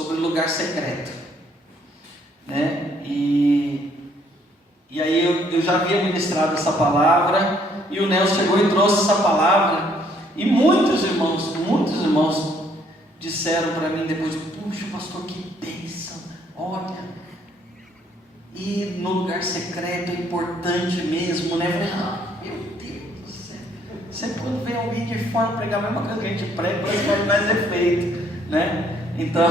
sobre o lugar secreto, né? E aí eu já havia ministrado essa palavra, e o Nelson chegou e trouxe essa palavra, e muitos irmãos disseram para mim depois: puxa, pastor, que bênção, olha, e no lugar secreto é importante mesmo, né? Eu falei: meu Deus do céu, sempre quando vem alguém de fora pregar a mesma coisa que a gente prega, parece que faz mais efeito, né? Então,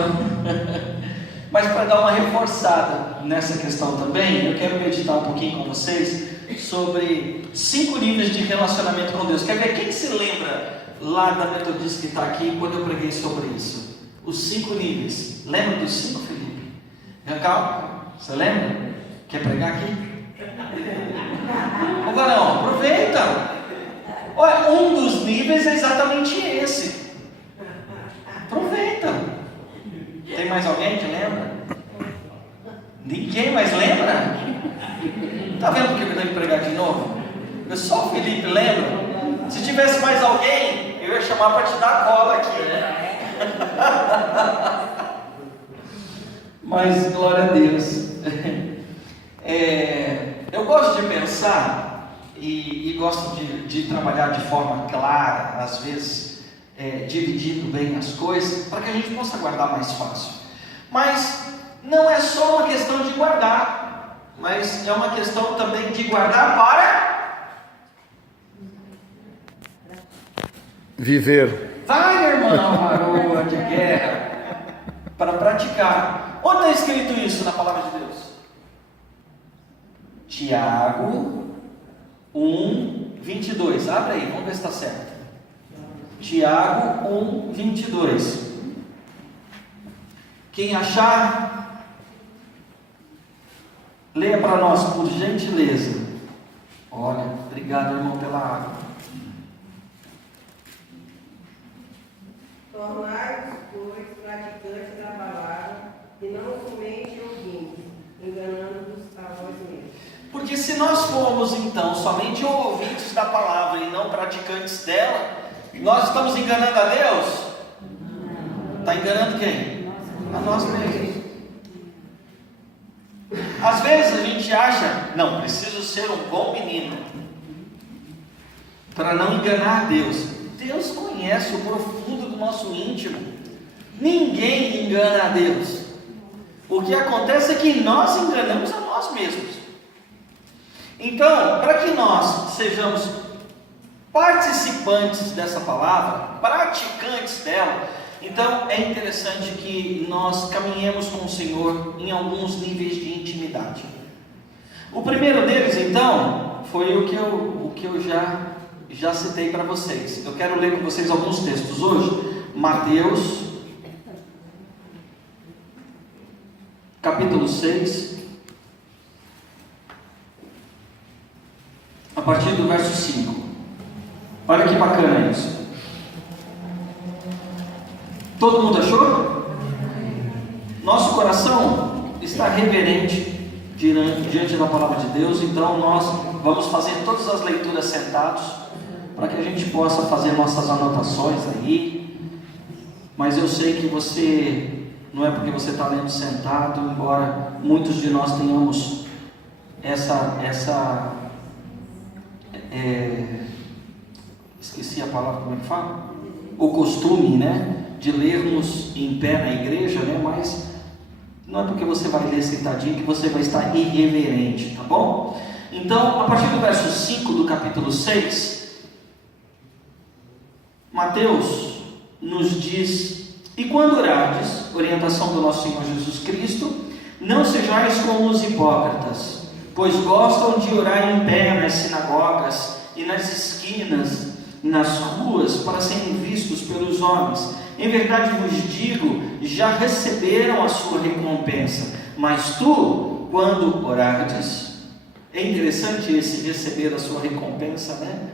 mas para dar uma reforçada nessa questão também, eu quero meditar um pouquinho com vocês sobre 5 níveis de relacionamento com Deus. Quer ver? Quem se lembra lá da Metodista que está aqui, quando eu preguei sobre isso? Os 5 níveis. Lembra dos 5, Felipe? Calma, você lembra? Quer pregar aqui? Ô varão, aproveita. Olha, um dos níveis é exatamente esse. Aproveita. Tem mais alguém que lembra? Ninguém mais lembra? Está vendo porque eu tenho que pregar de novo? Só o Felipe lembra. Se tivesse mais alguém, eu ia chamar para te dar a cola aqui, né? Mas glória a Deus. Eu gosto de pensar e gosto de trabalhar de forma clara, às vezes dividindo bem as coisas, para que a gente possa guardar mais fácil. Mas não é só uma questão de guardar, mas é uma questão também de guardar para viver. Vai, irmão, varoa de guerra, para praticar. Onde está escrito isso na palavra de Deus? Tiago 1:22. Abre aí, vamos ver se está certo. Tiago 1:22. Quem achar, leia para nós, por gentileza. Olha, obrigado, irmão, pela água. Tornai-vos, pois, praticantes da palavra, e não somente ouvintes, enganando-vos a vós mesmos. Porque se nós formos então somente ouvintes da palavra e não praticantes dela, nós estamos enganando a Deus? Está enganando quem? A nós mesmos. Às vezes a gente acha: não, preciso ser um bom menino para não enganar Deus. Deus conhece o profundo do nosso íntimo. Ninguém engana a Deus. O que acontece é que nós enganamos a nós mesmos. Então, para que nós sejamos participantes dessa palavra, praticantes dela, então é interessante que nós caminhemos com o Senhor em alguns níveis de intimidade. O primeiro deles, então, foi o que eu já citei para vocês. Eu quero ler com vocês alguns textos hoje. Mateus, capítulo 6, a partir do verso 5. Olha que bacana isso. Todo mundo achou? Nosso coração está reverente diante da palavra de Deus, então nós vamos fazer todas as leituras sentados, para que a gente possa fazer nossas anotações aí. Mas eu sei que você, não é porque você está lendo sentado, embora muitos de nós tenhamos esqueci a palavra, como é que fala? O costume, né, de lermos em pé na igreja, né, mas não é porque você vai ler sentadinho que você vai estar irreverente, tá bom? Então, a partir do verso 5 do capítulo 6, Mateus nos diz: e quando orardes, orientação do nosso Senhor Jesus Cristo, não sejais como os hipócritas, pois gostam de orar em pé nas sinagogas e nas esquinas, nas ruas, para serem vistos pelos homens. Em verdade vos digo, já receberam a sua recompensa. Mas tu, quando orardes, é interessante esse receber a sua recompensa, né?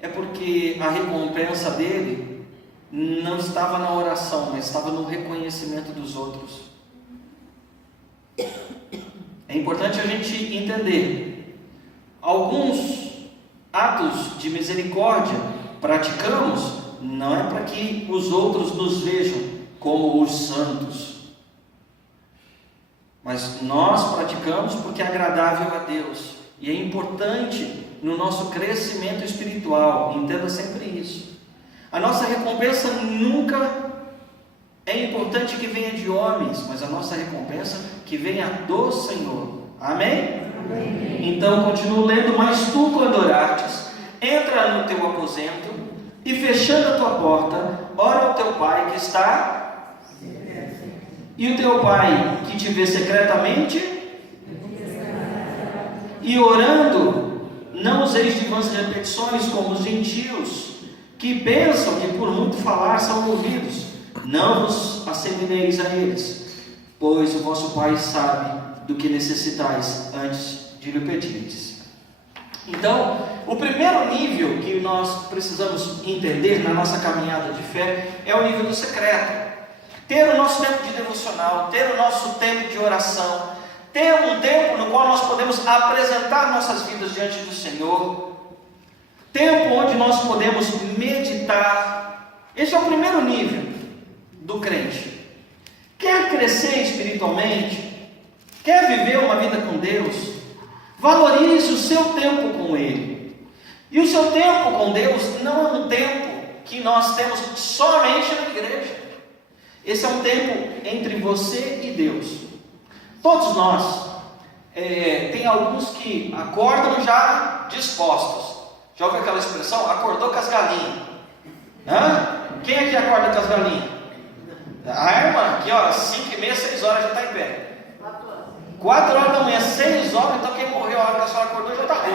É porque a recompensa dele não estava na oração, mas estava no reconhecimento dos outros. É importante a gente entender: alguns atos de misericórdia praticamos não é para que os outros nos vejam como os santos, mas nós praticamos porque é agradável a Deus e é importante no nosso crescimento espiritual. Entenda sempre isso. A nossa recompensa nunca é importante que venha de homens, mas a nossa recompensa que venha do Senhor. Amém? Amém. Então continuo lendo: mas tu, quando orares, entra no teu aposento e, fechando a tua porta, ora ao teu pai que está, e o teu pai que te vê secretamente, e orando, não useis de vãs repetições como os gentios, que pensam que por muito falar são ouvidos. Não vos assemineis a eles, pois o vosso Pai sabe do que necessitais antes de lhe pedirdes. Então, o primeiro nível que nós precisamos entender na nossa caminhada de fé é o nível do secreto. Ter o nosso tempo de devocional, ter o nosso tempo de oração, ter um tempo no qual nós podemos apresentar nossas vidas diante do Senhor, tempo onde nós podemos meditar. Esse é o primeiro nível do crente. Quer crescer espiritualmente, quer viver uma vida com Deus, valorize o seu tempo com Ele. E o seu tempo com Deus não é um tempo que nós temos somente na igreja. Esse é um tempo entre você e Deus. Todos nós, tem alguns que acordam já dispostos. Já ouviu aquela expressão? Acordou com as galinhas. Quem aqui acorda com as galinhas? A irmã aqui, ó, 5h30, 6 horas já está em pé. 4 horas da manhã, 6 horas, então quem morreu a hora que a senhora acordou já está ruim.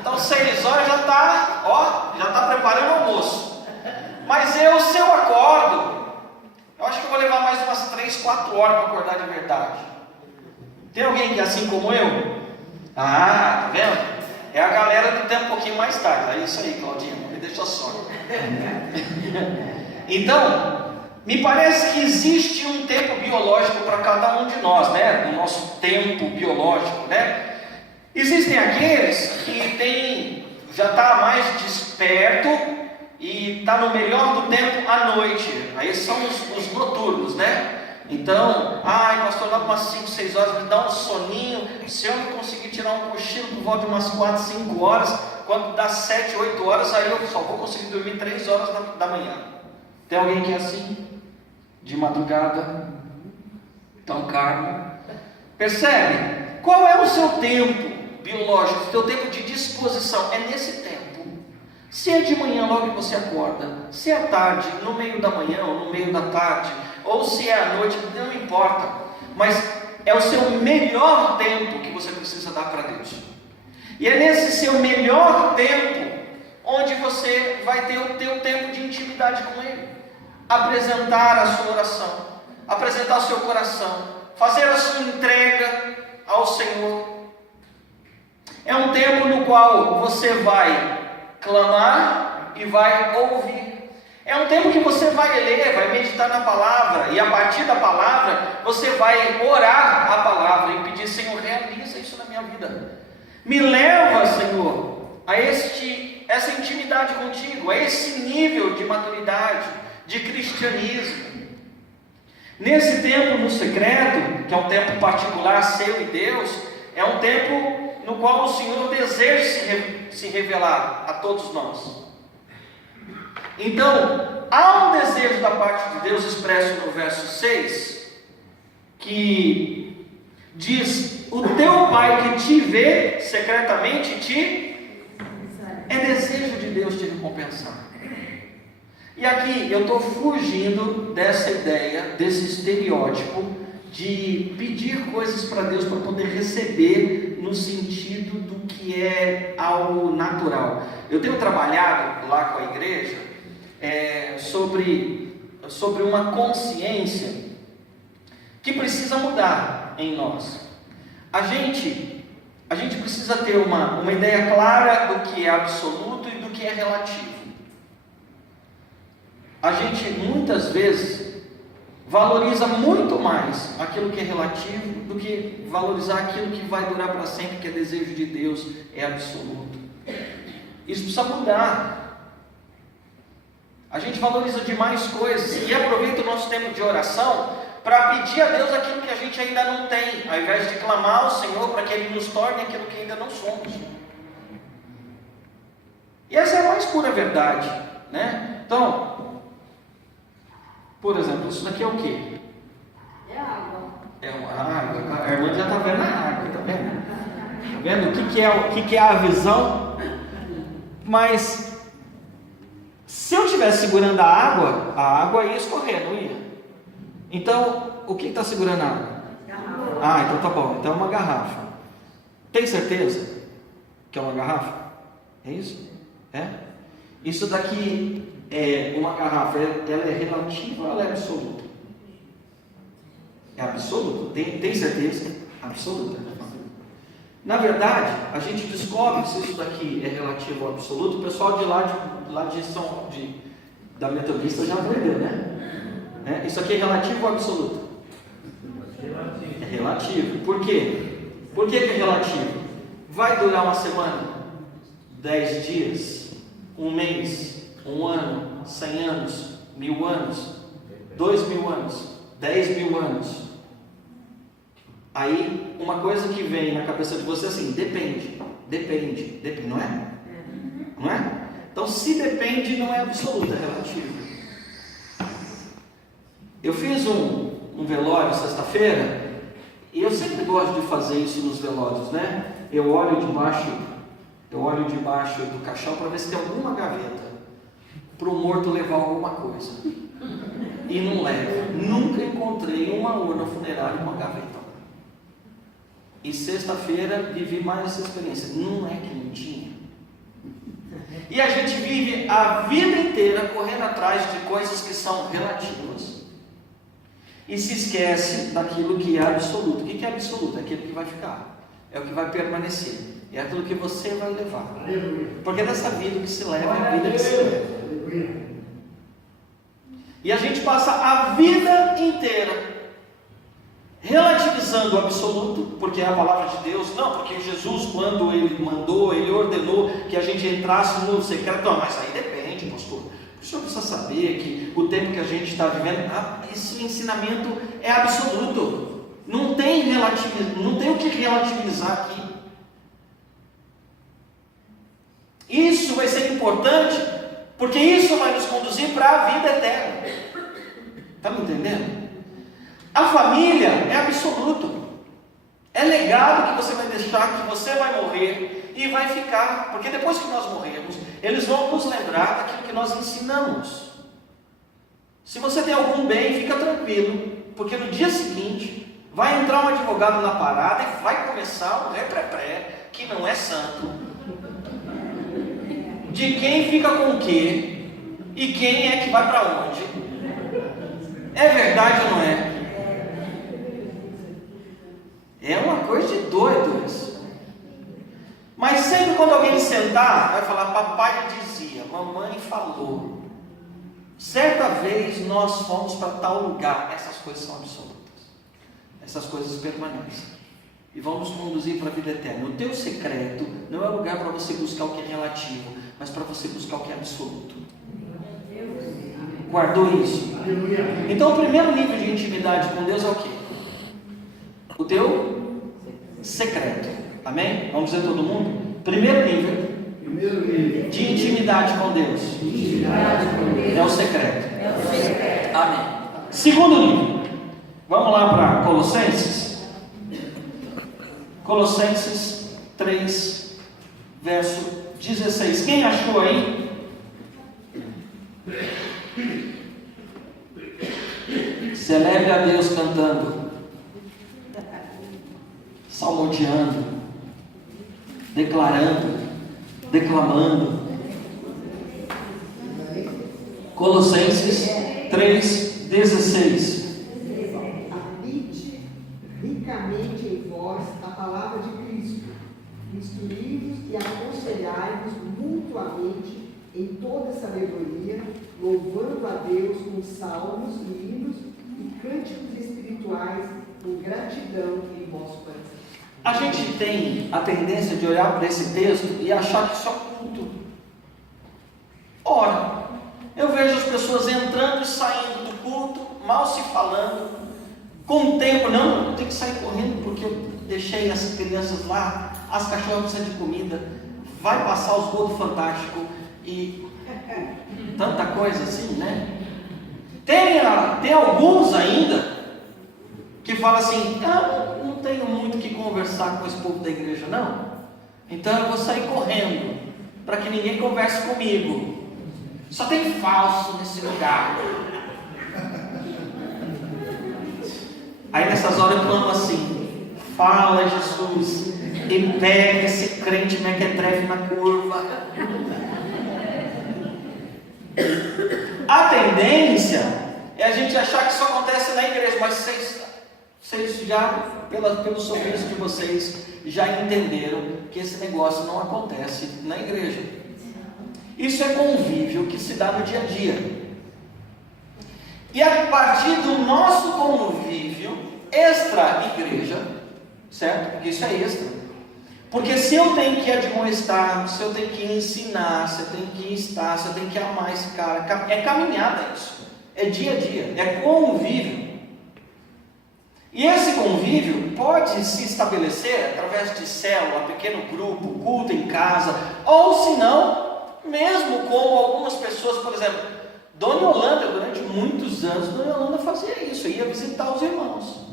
Então 6 horas já está preparando o almoço. Mas se eu acordo, eu acho que eu vou levar mais umas 3, 4 horas para acordar de verdade. Tem alguém que é assim como eu? Tá vendo? É a galera do tempo um pouquinho mais tarde. É isso aí, Claudinha, me deixa só. Então, me parece que existe um tempo biológico para cada um de nós, né? O nosso tempo biológico, né? Existem aqueles que já está mais desperto e está no melhor do tempo à noite. Aí são os noturnos, né? Então, pastor, lá umas 5, 6 horas me dá um soninho. Se eu não conseguir tirar um cochilo por volta de umas 4, 5 horas, quando dá 7, 8 horas, aí eu só vou conseguir dormir 3 horas da manhã. Tem alguém que é assim? De madrugada? Tão calmo? Percebe? Qual é o seu tempo biológico, o seu tempo de disposição? É nesse tempo. Se é de manhã, logo que você acorda, se é à tarde, no meio da manhã ou no meio da tarde, ou se é à noite, não importa, mas é o seu melhor tempo que você precisa dar para Deus. E é nesse seu melhor tempo onde você vai ter o teu tempo de intimidade com Ele, apresentar a sua oração, apresentar o seu coração, fazer a sua entrega ao Senhor. É um tempo no qual você vai clamar e vai ouvir. É um tempo que você vai ler, vai meditar na palavra, e a partir da palavra você vai orar a palavra e pedir: Senhor, realiza isso na minha vida. Me leva, Senhor, a essa intimidade contigo, a esse nível de maturidade, de cristianismo. Nesse tempo no secreto, que é um tempo particular seu e Deus, é um tempo no qual o Senhor deseja se revelar a todos nós. Então, há um desejo da parte de Deus expresso no verso 6, que diz: o teu Pai que te vê secretamente é desejo de Deus te recompensar. E aqui eu estou fugindo dessa ideia, desse estereótipo de pedir coisas para Deus para poder receber, no sentido do que é algo natural. Eu tenho trabalhado lá com a igreja sobre uma consciência que precisa mudar em nós. A gente precisa ter uma ideia clara do que é absoluto e do que é relativo. A gente muitas vezes valoriza muito mais aquilo que é relativo do que valorizar aquilo que vai durar para sempre, que é desejo de Deus, é absoluto. Isso precisa mudar. A gente valoriza demais coisas e aproveita o nosso tempo de oração para pedir a Deus aquilo que a gente ainda não tem, ao invés de clamar ao Senhor para que Ele nos torne aquilo que ainda não somos. E essa é a mais pura verdade, né? Então, por exemplo, isso daqui é o quê? É água. É uma água. A irmã já está vendo a água, está vendo? Está vendo o que é a visão? Mas se eu estivesse segurando a água ia escorrer, não ia? Então, o que está segurando a água? Garrafa. Então tá bom. Então é uma garrafa. Tem certeza que é uma garrafa? É isso? É? Isso daqui é uma garrafa, ela é relativa ou ela é absoluta? É absoluta? Tem certeza? Absoluta. Na verdade, a gente descobre se isso daqui é relativo ou absoluto. O pessoal de da Metodista já aprendeu, né? Isso aqui é relativo ou absoluto? É relativo. Por quê? Por que é relativo? Vai durar uma semana? 10 dias? Um mês? Um ano? 100 anos? 1000 anos? 2000 anos? 10.000 anos? Aí, uma coisa que vem na cabeça de você é assim: depende, não é? Não é? Então, se depende, não é absoluto, é relativo. Eu fiz um velório sexta-feira, e eu sempre gosto de fazer isso nos velórios, né? Eu olho debaixo do caixão para ver se tem alguma gaveta para o morto levar alguma coisa. E não leva. Nunca encontrei uma urna funerária com uma gaveta. E sexta-feira vivi mais essa experiência. Não é que não tinha. E a gente vive a vida inteira correndo atrás de coisas que são relativas e se esquece daquilo que é absoluto. O que é absoluto? É aquilo que vai ficar, é o que vai permanecer, é aquilo que você vai levar. Porque dessa vida que se leva é a vida que se leva. E a gente passa a vida inteira relativizando o absoluto, porque é a palavra de Deus. Não, porque Jesus, quando Ele mandou, Ele ordenou que a gente entrasse no secreto. Não, mas aí depende, pastor. O senhor precisa saber que o tempo que a gente está vivendo, esse ensinamento é absoluto. Não tem o que relativizar aqui. Isso vai ser importante, porque isso vai nos conduzir para a vida eterna. Está me entendendo? A família é absoluto. É legado que você vai deixar, que você vai morrer e vai ficar. Porque depois que nós morrermos, eles vão nos lembrar daquilo que nós ensinamos. Se você tem algum bem, fica tranquilo, porque no dia seguinte vai entrar um advogado na parada e vai começar o ré-pré-pré, que não é santo, de quem fica com o quê e quem é que vai para onde. É verdade ou não é? É uma coisa de doido isso. Mas sempre quando alguém sentar, vai falar: papai dizia, mamãe falou, certa vez nós fomos para tal lugar. Essas coisas são absolutas. Essas coisas permanecem e vão nos conduzir para a vida eterna. O teu secreto não é lugar para você buscar o que é relativo, mas para você buscar o que é absoluto. Guardou isso? Então o primeiro nível de intimidade com Deus é o quê? O teu secreto. Amém? Vamos dizer todo mundo? Primeiro nível de intimidade com Deus é o secreto. Amém. Segundo nível. Vamos lá para Colossenses. Colossenses 3, verso 16. Quem achou aí? Celebre a Deus cantando, salmodiando, declarando, declamando. Colossenses 3,16. Habite ricamente em vós a palavra de Cristo, instruí-vos e aconselhai-vos mutuamente em toda sabedoria, louvando a Deus com salmos, hinos e cânticos espirituais, com gratidão em vosso coração. A gente tem a tendência de olhar para esse texto e achar que isso é culto. Ora, eu vejo as pessoas entrando e saindo do culto, mal se falando, Com o tempo, não, eu tenho que sair correndo porque eu deixei as crianças lá, as cachorras precisam de comida, vai passar os gols do Fantástico e tanta coisa assim, né? Tem alguns ainda que falam assim, não tenho muito o que conversar com esse povo da igreja, não. Então eu vou sair correndo, para que ninguém converse comigo. Só tem falso nesse lugar. Aí nessas horas eu clamo assim, fala Jesus, e pega esse crente mequetrefe na curva. A tendência é a gente achar que isso acontece na igreja, mas vocês já, pelo sorriso de vocês, já entenderam que esse negócio não acontece na igreja. Isso é convívio que se dá no dia a dia. E a partir do nosso convívio extra-igreja, certo? Porque isso é extra. Porque se eu tenho que admoestar, se eu tenho que ensinar, se eu tenho que estar, se eu tenho que amar esse cara, é caminhada isso. É dia a dia, é convívio. E esse convívio pode se estabelecer através de célula, pequeno grupo, culto em casa, ou se não, mesmo como algumas pessoas, por exemplo, Dona Yolanda, durante muitos anos, Dona Yolanda fazia isso, ia visitar os irmãos.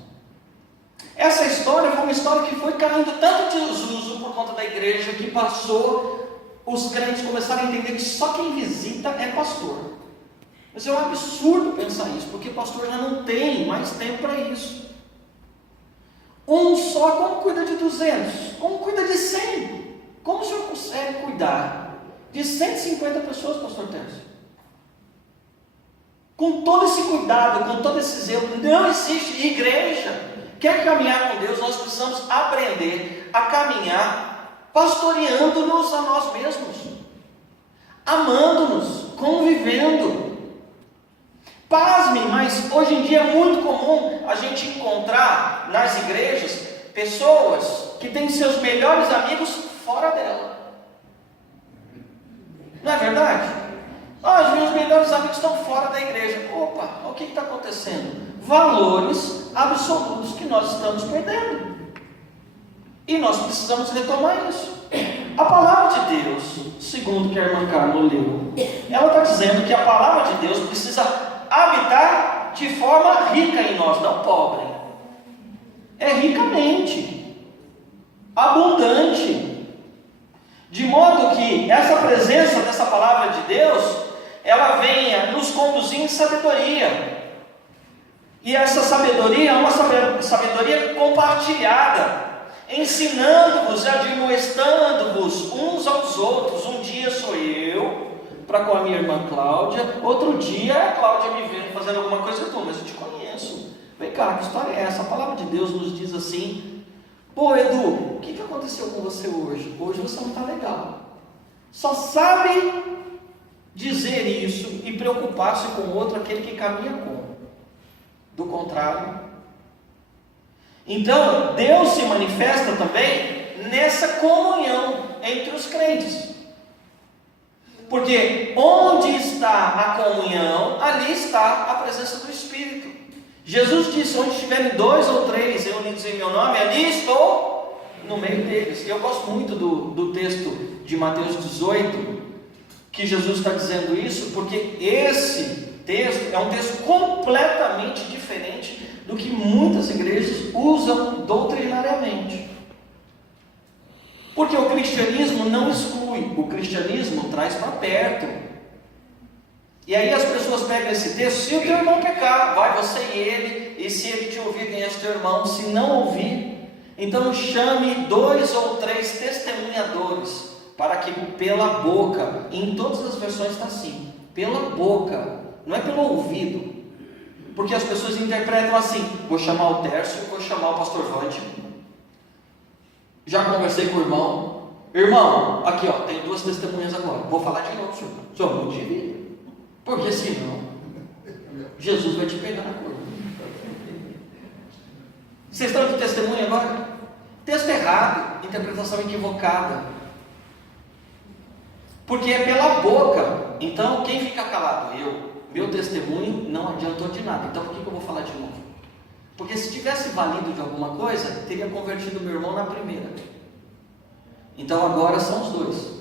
Essa história foi uma história que foi caindo tanto de desuso por conta da igreja, que passou, os crentes começaram a entender que só quem visita é pastor. Mas é um absurdo pensar isso, porque pastor já não tem mais tempo para isso. Um só, como cuida de 200? Como cuida de 100? Como o senhor consegue cuidar de 150 pessoas, pastor Tércio? Com todo esse cuidado, com todo esse zelo, não existe igreja. Quer caminhar com Deus, nós precisamos aprender a caminhar pastoreando-nos a nós mesmos, amando-nos, convivendo. Pasme, mas hoje em dia é muito comum a gente encontrar nas igrejas pessoas que têm seus melhores amigos fora dela. Não é verdade? Os meus melhores amigos estão fora da igreja. Opa, o que está acontecendo? Valores absolutos que nós estamos perdendo. E nós precisamos retomar isso. A palavra de Deus, segundo que a irmã Carla leu, ela está dizendo que a palavra de Deus precisa habitar de forma rica em nós, não pobre. É ricamente, abundante, de modo que essa presença dessa palavra de Deus, ela venha nos conduzir em sabedoria. E essa sabedoria é uma sabedoria compartilhada, ensinando-vos, admoestando-vos uns aos outros. Um dia sou eu, para com a minha irmã Cláudia, outro dia a Cláudia me vendo fazendo alguma coisa, mas eu te conheço. Vem cá, que história é essa? A palavra de Deus nos diz assim: pô, Edu, o que aconteceu com você hoje? Hoje você não está legal. Só sabe dizer isso e preocupar-se com o outro aquele que caminha com. Do contrário. Então, Deus se manifesta também nessa comunhão entre os crentes. Porque onde está a comunhão, ali está a presença do Espírito. Jesus disse: onde estiverem 2 ou 3 reunidos em meu nome, ali estou no meio deles. Eu gosto muito do texto de Mateus 18, que Jesus está dizendo isso, porque esse texto é um texto completamente diferente do que muitas igrejas usam doutrinariamente. Porque o cristianismo não exclui, o cristianismo traz para perto. E aí as pessoas pegam esse texto: se o teu irmão pecar, vai você e ele, e se ele te ouvir, quem é teu irmão? Se não ouvir, então chame 2 ou 3 testemunhadores, para que pela boca, em todas as versões está assim, pela boca, não é pelo ouvido, porque as pessoas interpretam assim: vou chamar o Tércio, vou chamar o pastor Vante, já conversei com o irmão, aqui ó, tem 2 testemunhas agora, vou falar de novo, senhor não divida, porque senão Jesus vai te pegar na curva. Vocês estão de testemunha agora? Texto errado, interpretação equivocada, porque é pela boca. Então quem fica calado? Meu testemunho não adiantou de nada, então por que eu vou falar de novo? Porque se tivesse valido de alguma coisa, teria convertido meu irmão na primeira. Então agora são os dois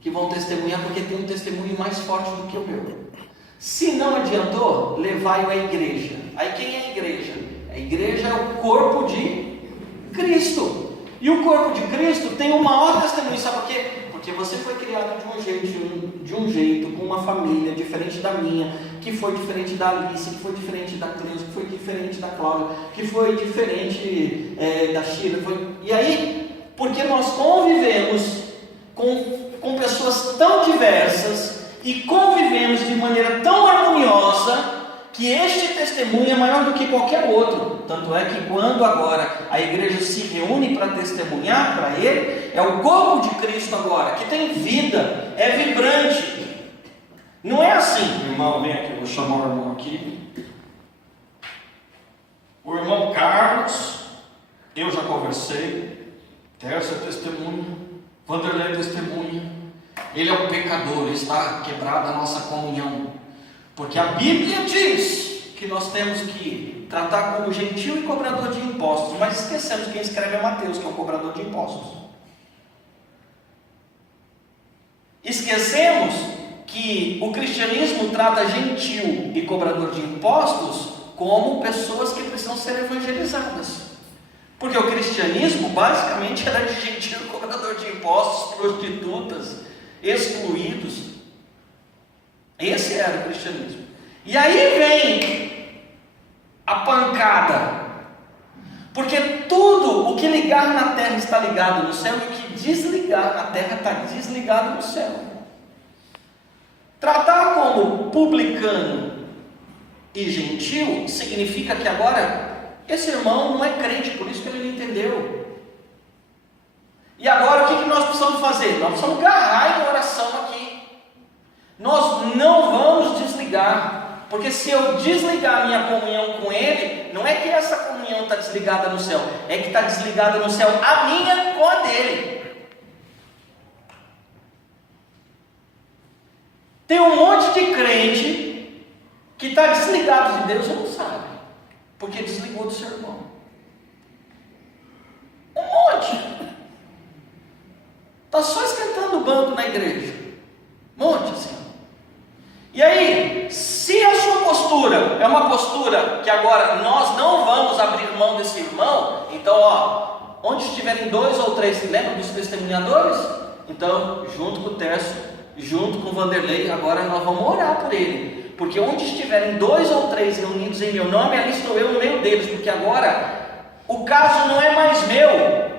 que vão testemunhar, porque tem um testemunho mais forte do que o meu. Se não adiantou, levai-o à igreja. Aí quem é a igreja? A igreja é o corpo de Cristo. E o corpo de Cristo tem o maior testemunho. Sabe por quê? Porque você foi criado de um jeito, com uma família diferente da minha, que foi diferente da Alice, que foi diferente da Cleusa, que foi diferente da Cláudia, que foi diferente da Sheila. E aí, porque nós convivemos com pessoas tão diversas e convivemos de maneira tão harmoniosa, que este testemunho é maior do que qualquer outro. Tanto é que quando agora a igreja se reúne para testemunhar para Ele, é o corpo de Cristo agora, que tem vida, é vibrante. Não é assim, irmão, vem aqui, eu vou chamar o irmão aqui. O irmão Carlos, eu já conversei, Tércia é testemunha, Vanderlei é testemunha. Ele é um pecador, está quebrada a nossa comunhão. Porque a Bíblia diz que nós temos que tratar como gentil e cobrador de impostos, mas esquecemos quem escreve é Mateus, que é o cobrador de impostos. Esquecemos que o cristianismo trata gentil e cobrador de impostos como pessoas que precisam ser evangelizadas. Porque o cristianismo basicamente era de gentil e cobrador de impostos, prostitutas, excluídos. Esse era o cristianismo. E aí vem a pancada, porque tudo o que ligar na terra está ligado no céu, e o que desligar na terra está desligado no céu. Tratar como publicano e gentil significa que agora esse irmão não é crente, por isso que ele não entendeu. E agora o que nós precisamos fazer? Nós precisamos agarrar em oração aqui. Nós não vamos desligar, porque se eu desligar a minha comunhão com Ele, não é que essa comunhão está desligada no céu, é que está desligada no céu a minha com a dele. Tem um monte de crente que está desligado de Deus e não sabe, porque desligou do seu irmão. Um monte. Está só esquentando o banco na igreja. Um monte assim. E aí, se a sua postura é uma postura que agora nós não vamos abrir mão desse irmão, então, onde estiverem 2 ou 3, lembra dos testemunhadores? Então, junto com o Tércio, junto com o Vanderlei, agora nós vamos orar por ele, porque onde estiverem 2 ou 3 reunidos em meu nome, ali estou eu no meio deles, porque agora o caso não é mais meu,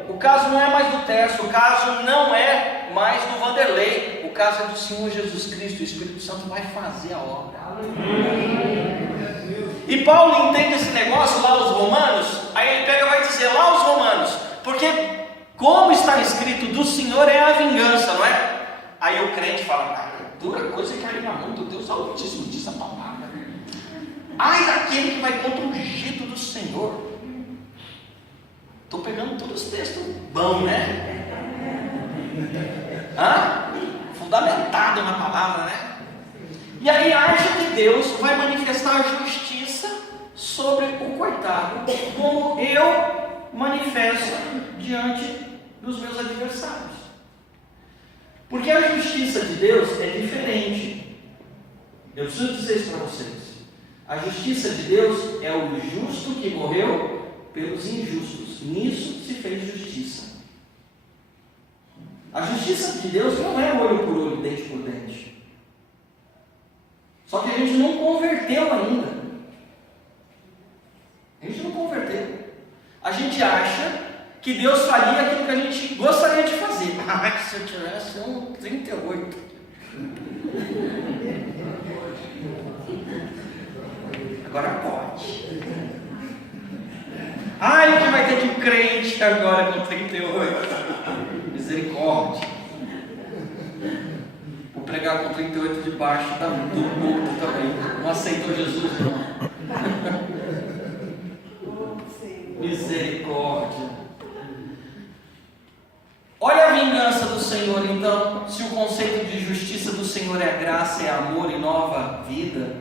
o caso não é mais do Tércio, o caso não é mais do Vanderlei, o caso é do Senhor Jesus Cristo. O Espírito Santo vai fazer a obra. E Paulo entende esse negócio lá aos Romanos, aí ele pega e vai dizer lá aos Romanos, porque como está escrito, do Senhor é a vingança, não é? Aí o crente fala, dura coisa que a mão do Deus Altíssimo diz a palavra. Ai daquele que vai contra o ungido do Senhor. Estou pegando todos os textos bons, né? Fundamentado na palavra, né? E aí acha que Deus vai manifestar justiça sobre o coitado, como eu manifesto diante dos meus adversários. Porque a justiça de Deus é diferente. Eu preciso dizer isso para vocês. A justiça de Deus é o justo que morreu pelos injustos. Nisso se fez justiça. A justiça de Deus não é olho por olho, dente por dente. Só que a gente não converteu ainda. A gente não converteu. A gente acha que Deus faria aquilo que a gente gostaria de fazer. Se eu tivesse um 38. Agora pode. O que vai ter de crente agora com 38? Misericórdia. Vou pregar com 38 debaixo do culto também. Não aceitou Jesus, não. Misericórdia. Olha a vingança do Senhor, então. Se o conceito de justiça do Senhor é graça, é amor e nova vida,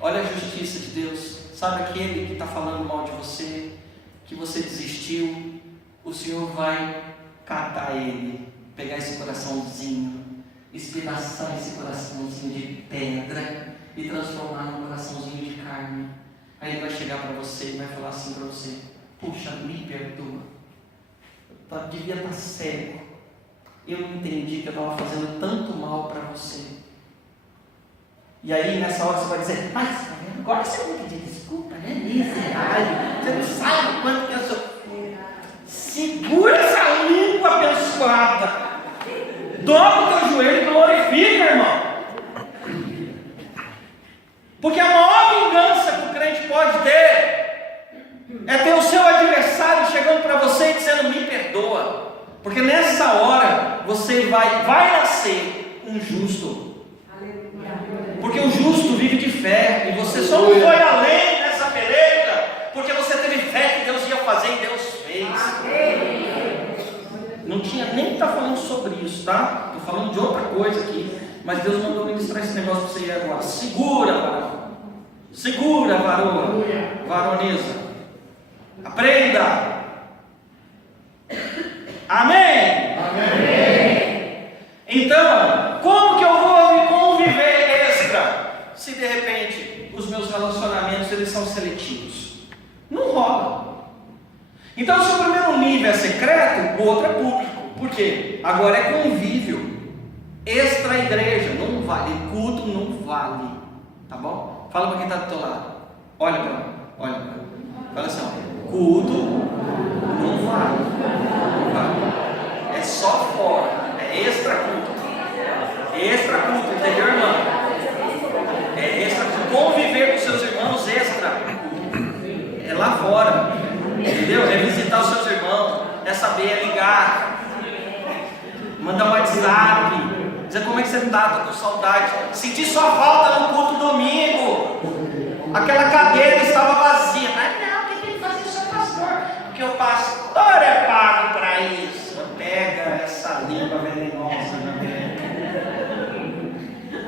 olha a justiça de Deus. sabe aquele que está falando mal de você, que você desistiu, o Senhor vai catar ele, pegar esse coraçãozinho, espedaçar esse coraçãozinho de pedra e transformar num coraçãozinho de carne. Aí ele vai chegar para você e vai falar assim para você: puxa, me perdoa, eu devia estar cego, eu não entendi que eu estava fazendo tanto mal para você. E aí nessa hora você vai dizer: mas agora você vai pedir desculpa, né? Miserável, você não sabe o quanto que eu sou. Segura essa língua abençoada, dobra o teu joelho e glorifica, irmão. Porque a maior vingança que o crente pode ter é ter o seu adversário chegando para você e dizendo: me perdoa. Porque nessa hora você vai nascer um justo. Porque o justo vive de fé. E você só não foi além nessa peleja porque você teve fé que Deus ia fazer e Deus fez. Não tinha nem que estar falando sobre isso, tá? Estou falando de outra coisa aqui. Mas Deus mandou ministrar esse negócio para você ir agora. Segura, varão. Segura, varoa. Varonesa. Aprenda. Amém? Amém. Então, como que eu vou conviver extra se de repente os meus relacionamentos eles são seletivos? Não rola. Então, se o primeiro nível é secreto, o outro é público. Por quê? Agora é convívio. Extra igreja, não vale. Culto não vale. Tá bom? Fala para quem está do teu lado. Olha para mim. Olha para mim. Fala assim, ó. Culto não vale. Não vale. É só fora. É extra culto. Extra culto, entendeu, irmão? É extra culto. Conviver com seus irmãos, extra. É lá fora. Entendeu? É visitar os seus irmãos. É saber, é ligar. Mandar um WhatsApp. Dizer como é que você está, estou com saudade. Senti sua falta no culto domingo. Aquela cadeira estava vazia. Mas não, quem tem que fazer isso é o pastor. Porque o pastor é pago para isso. Pega essa língua venenosa na minha.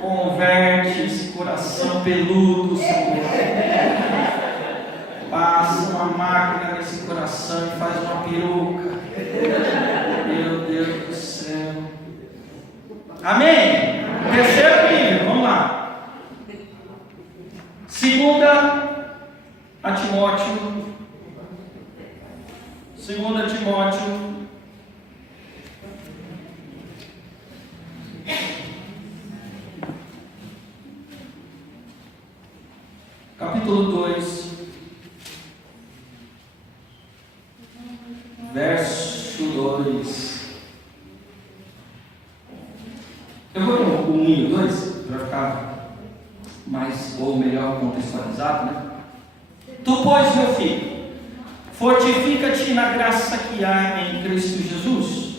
Converte esse coração peludo, Senhor. Passa uma máquina nesse coração e faz uma peruca. Meu Deus do céu. Amém? Terceiro nível, vamos lá. Segunda a Timóteo. Segunda Timóteo. Capítulo 2. Verso 2. Eu vou no 1 e 2 para ficar mais ou melhor contextualizado, né? Tu, pois, meu filho, fortifica-te na graça que há em Cristo Jesus,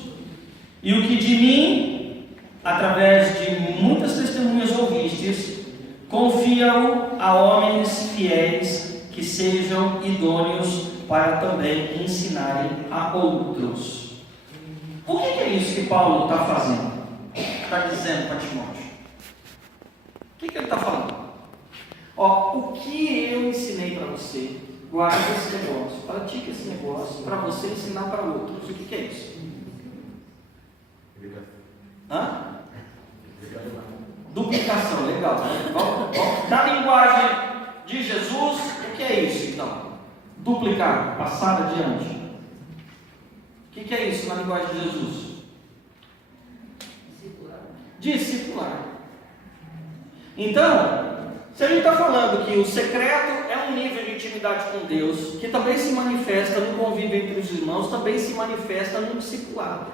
e o que de mim, através de muitas testemunhas ouvistes, confia-o a homens fiéis que sejam idôneos para também ensinarem a outros. O que é isso que Paulo está fazendo? Está dizendo para Timóteo? O que ele está falando? Ó, o que eu ensinei para você, guarda esse negócio, pratica esse negócio para você ensinar para outros. O que é isso? Hã? Duplicação, legal. Na linguagem de Jesus, o que é isso então? Duplicar, passar adiante. O que é isso na linguagem de Jesus? Discipular. Então, se a gente está falando que o secreto é um nível de intimidade com Deus, que também se manifesta no convívio entre os irmãos, também se manifesta no discipulado.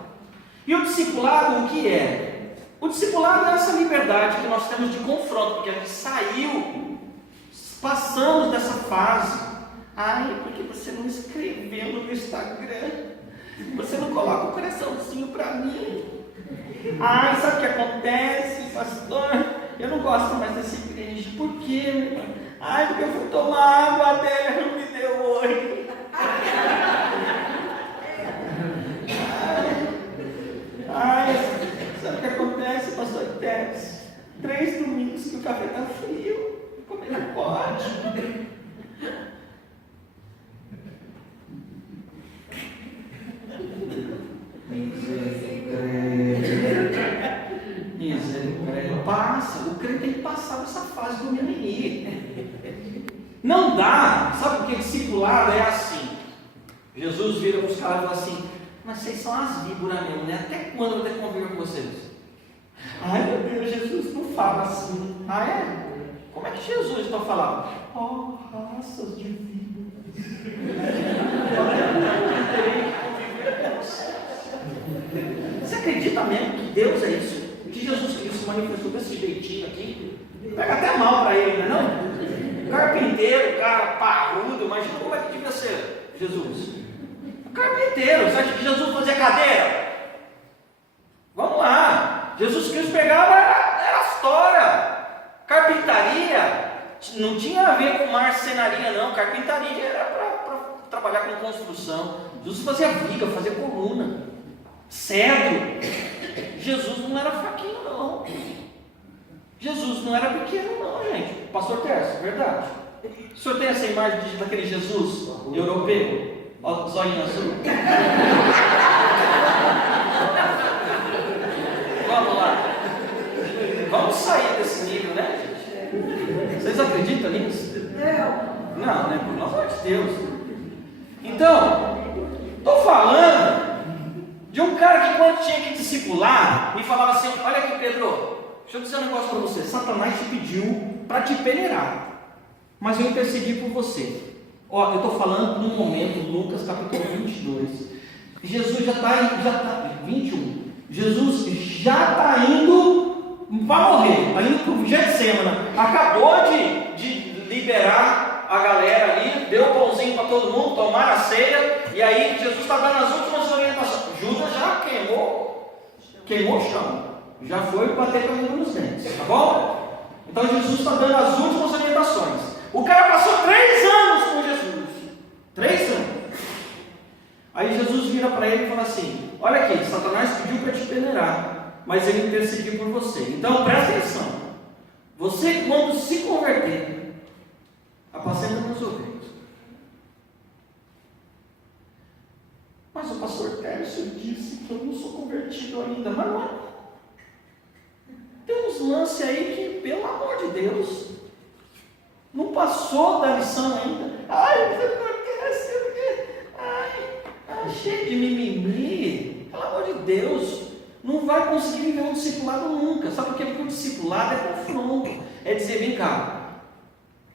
E o discipulado o que é? O discipulado é essa liberdade que nós temos de confronto, porque a gente saiu, passamos dessa fase. Ai, porque você não escreveu no meu Instagram? Você não coloca o coraçãozinho para mim? Ai, sabe o que acontece, pastor? Eu não gosto mais dessa igreja. Por quê? Ai, porque eu fui tomar água dela e não me deu oi. Ai, sabe o que acontece, pastor Teres? 3 domingos que o café está frio. Como ele pode? não dá. Sabe por que discipulado é assim? Jesus vira para os caras e fala assim: mas vocês são as víboras mesmo, né? Até quando eu vou ter que conviver com vocês? Ai meu Deus, Jesus não fala assim. Ah, é? Como é que Jesus está falando? Oh, raças de víboras. Você acredita mesmo que Deus é isso? Que Jesus Cristo se manifestou desse jeitinho aqui? Pega até mal para ele, não é não? Carpinteiro, cara parrudo, imagina como é que devia ser Jesus. Carpinteiro, você acha que Jesus fazia cadeira? Vamos lá, Jesus Cristo pegava, era história. Carpintaria não tinha a ver com marcenaria, não. Carpintaria era para trabalhar com construção. Jesus fazia viga, fazia coluna, cedro. Jesus não era fraquinho, não. Jesus não era pequeno, não, gente. Pastor Tércio, verdade. O senhor tem essa imagem daquele Jesus europeu? Ó, zoinho azul. Vamos lá. Vamos sair desse nível, né, gente? Vocês acreditam nisso? Não, né? Por amor de Deus. Então, estou falando de um cara que quando tinha que discipular, me falava assim: olha aqui, Pedro, deixa eu dizer um negócio para você. Satanás te pediu para te peneirar, mas eu intercedi por você. Ó, eu estou falando num momento, Lucas capítulo 22. Jesus já está 21. Jesus já está indo para morrer, está indo para o Getsemane. Acabou de liberar a galera ali, deu o pãozinho para todo mundo, tomaram a ceia, e aí Jesus está dando as últimas orientações. Judas já queimou o chão, já foi bater com a língua nos dentes, tá bom? Então Jesus está dando as últimas orientações. O cara passou 3 anos com Jesus. 3 anos. Aí Jesus vira para ele e fala assim: olha aqui, Satanás pediu para te peneirar, mas ele intercediu por você. Então presta atenção. Você, quando se converter, apacenta meus ovelhas. Mas o pastor Tércio disse que eu não sou convertido ainda. Mas não é. Tem uns lances aí que, pelo amor de Deus, não passou da lição ainda. Ai, você acontece o quê? Ai, cheio de mimimi. Pelo amor de Deus, não vai conseguir viver um discipulado nunca. Sabe por quê? Porque o discipulado é confronto. É dizer: vem cá,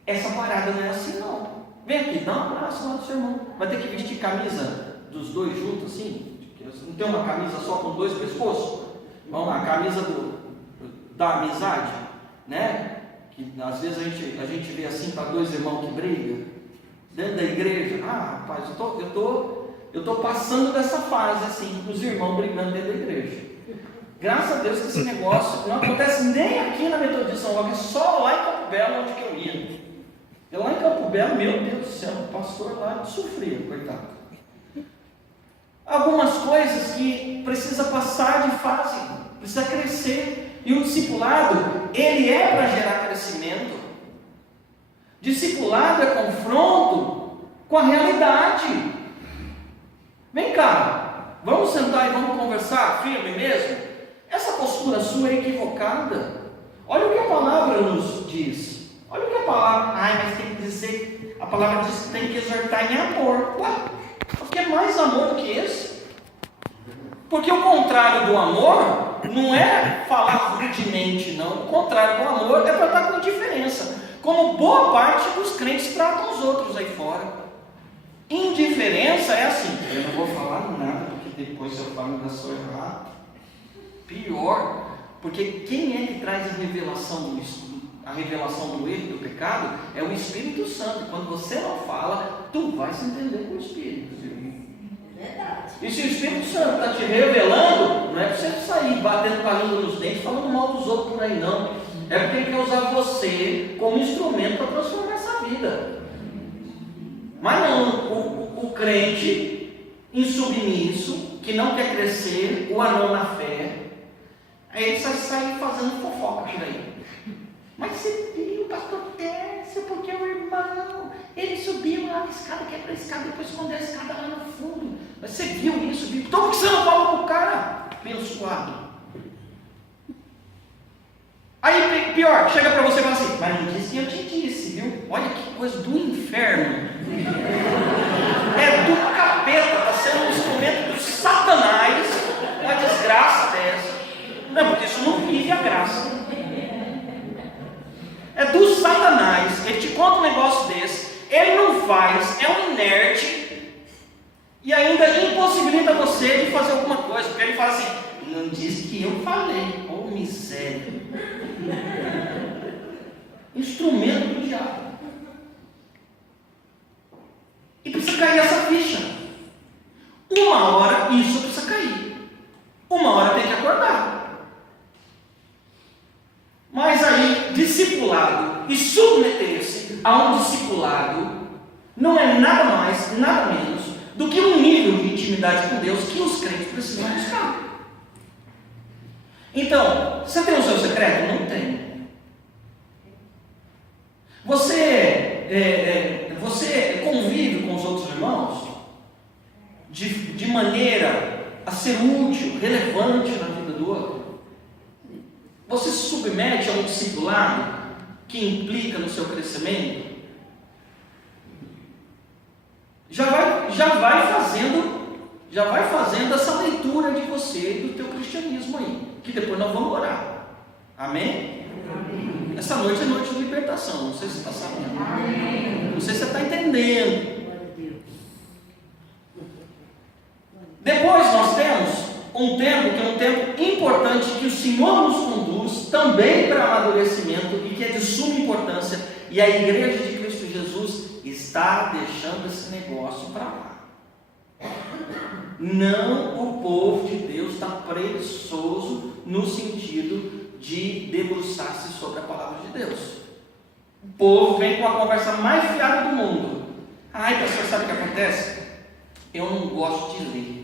essa parada não é assim não. Vem aqui, dá um abraço lá do seu irmão. Vai ter que vestir camisa dos dois juntos assim? Não tem uma camisa só com 2 pescoços? Vamos lá, a camisa da amizade, né? Que às vezes a gente vê assim para 2 irmãos que brigam dentro da igreja. Ah, rapaz, eu tô passando dessa fase assim, os irmãos brigando dentro da igreja. Graças a Deus que esse negócio não acontece nem aqui na Metodista São Roque, é só lá em Campo Belo onde que eu ia. E lá em Campo Belo, meu Deus do céu, o pastor lá sofria, coitado. Algumas coisas que precisa passar de fase, precisa crescer. E o discipulado, ele é para gerar crescimento. Discipulado é confronto com a realidade. Vem cá, vamos sentar e vamos conversar firme mesmo? Essa postura sua é equivocada. Olha o que a palavra nos diz. Olha o que a palavra... Ai, mas tem que dizer... A palavra diz que tem que exortar em amor. Ué, o que é mais amor do que esse? Porque o contrário do amor não é falar rudemente, não. O contrário do amor é tratar com indiferença, como boa parte dos crentes tratam os outros aí fora. Indiferença é assim: eu não vou falar nada, porque depois se eu falo ainda sou errado. Pior, porque quem é que traz a revelação do erro, do pecado, é o Espírito Santo. Quando você não fala, tu vai se entender com o Espírito. Verdade. E se o Espírito Santo está te revelando, não é para você sair batendo com a língua nos dentes, falando mal dos outros por aí, não. É porque Ele quer usar você como instrumento para transformar essa vida. Mas não, o crente insubmisso, que não quer crescer, o anão na fé, aí ele sai fazendo fofoca por aí. Mas você viu, pastor Tércio, porque o irmão, ele subiu lá na escada, quebrou a escada, depois escondeu a escada lá no fundo. Mas você viu isso? Então por que você não fala pro cara? Abençoado. Aí pior, chega para você e fala assim: mas não disse que eu te disse, viu? Olha que coisa do inferno. É do capeta, está sendo um instrumento do Satanás, uma desgraça dessa. Não, porque isso não vive a graça. É do Satanás. Ele te conta um negócio desse, ele não faz, é um inerte, e ainda impossibilita você de fazer alguma coisa, porque ele fala assim: não diz que eu falei, ô miséria. Instrumento do diabo. E precisa cair essa ficha. Uma hora isso precisa cair. Uma hora tem que acordar. Mas aí, discipulado e submeter-se a um discipulado não é nada mais, nada menos do que um nível de intimidade com Deus que os crentes precisam buscar. Então, você tem o seu secreto? Não tem. Você convive com os outros irmãos de maneira a ser útil, relevante na vida do outro? Você se submete a um discipulado que implica no seu crescimento? Já vai fazendo essa leitura de você e do teu cristianismo aí, que depois nós vamos orar. Amém? Amém. Essa noite é noite de libertação, não sei se você está sabendo. Amém. Não sei se você está entendendo. Depois nós temos um tempo que é um tempo importante, que o Senhor nos conduz também para amadurecimento e que é de suma importância, e a igreja de Cristo Jesus está deixando esse negócio para lá. Não, o povo de Deus está preguiçoso no sentido de debruçar-se sobre a palavra de Deus. O povo vem com a conversa mais fiada do mundo. Ai, pastor, sabe o que acontece? Eu não gosto de ler.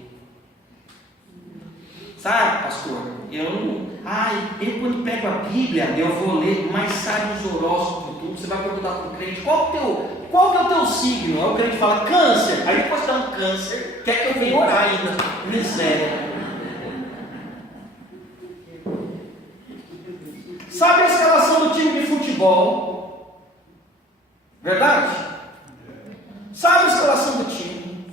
Sabe, pastor? Eu quando pego a Bíblia, eu vou ler, mas sai os horóscopos, tudo. Você vai perguntar para o crente: qual que é o teu signo? Aí o crente fala: câncer. Aí depois dá um câncer, quer que eu venha orar ainda. Miséria. Sabe a escalação do time de futebol? Verdade? Sabe a escalação do time?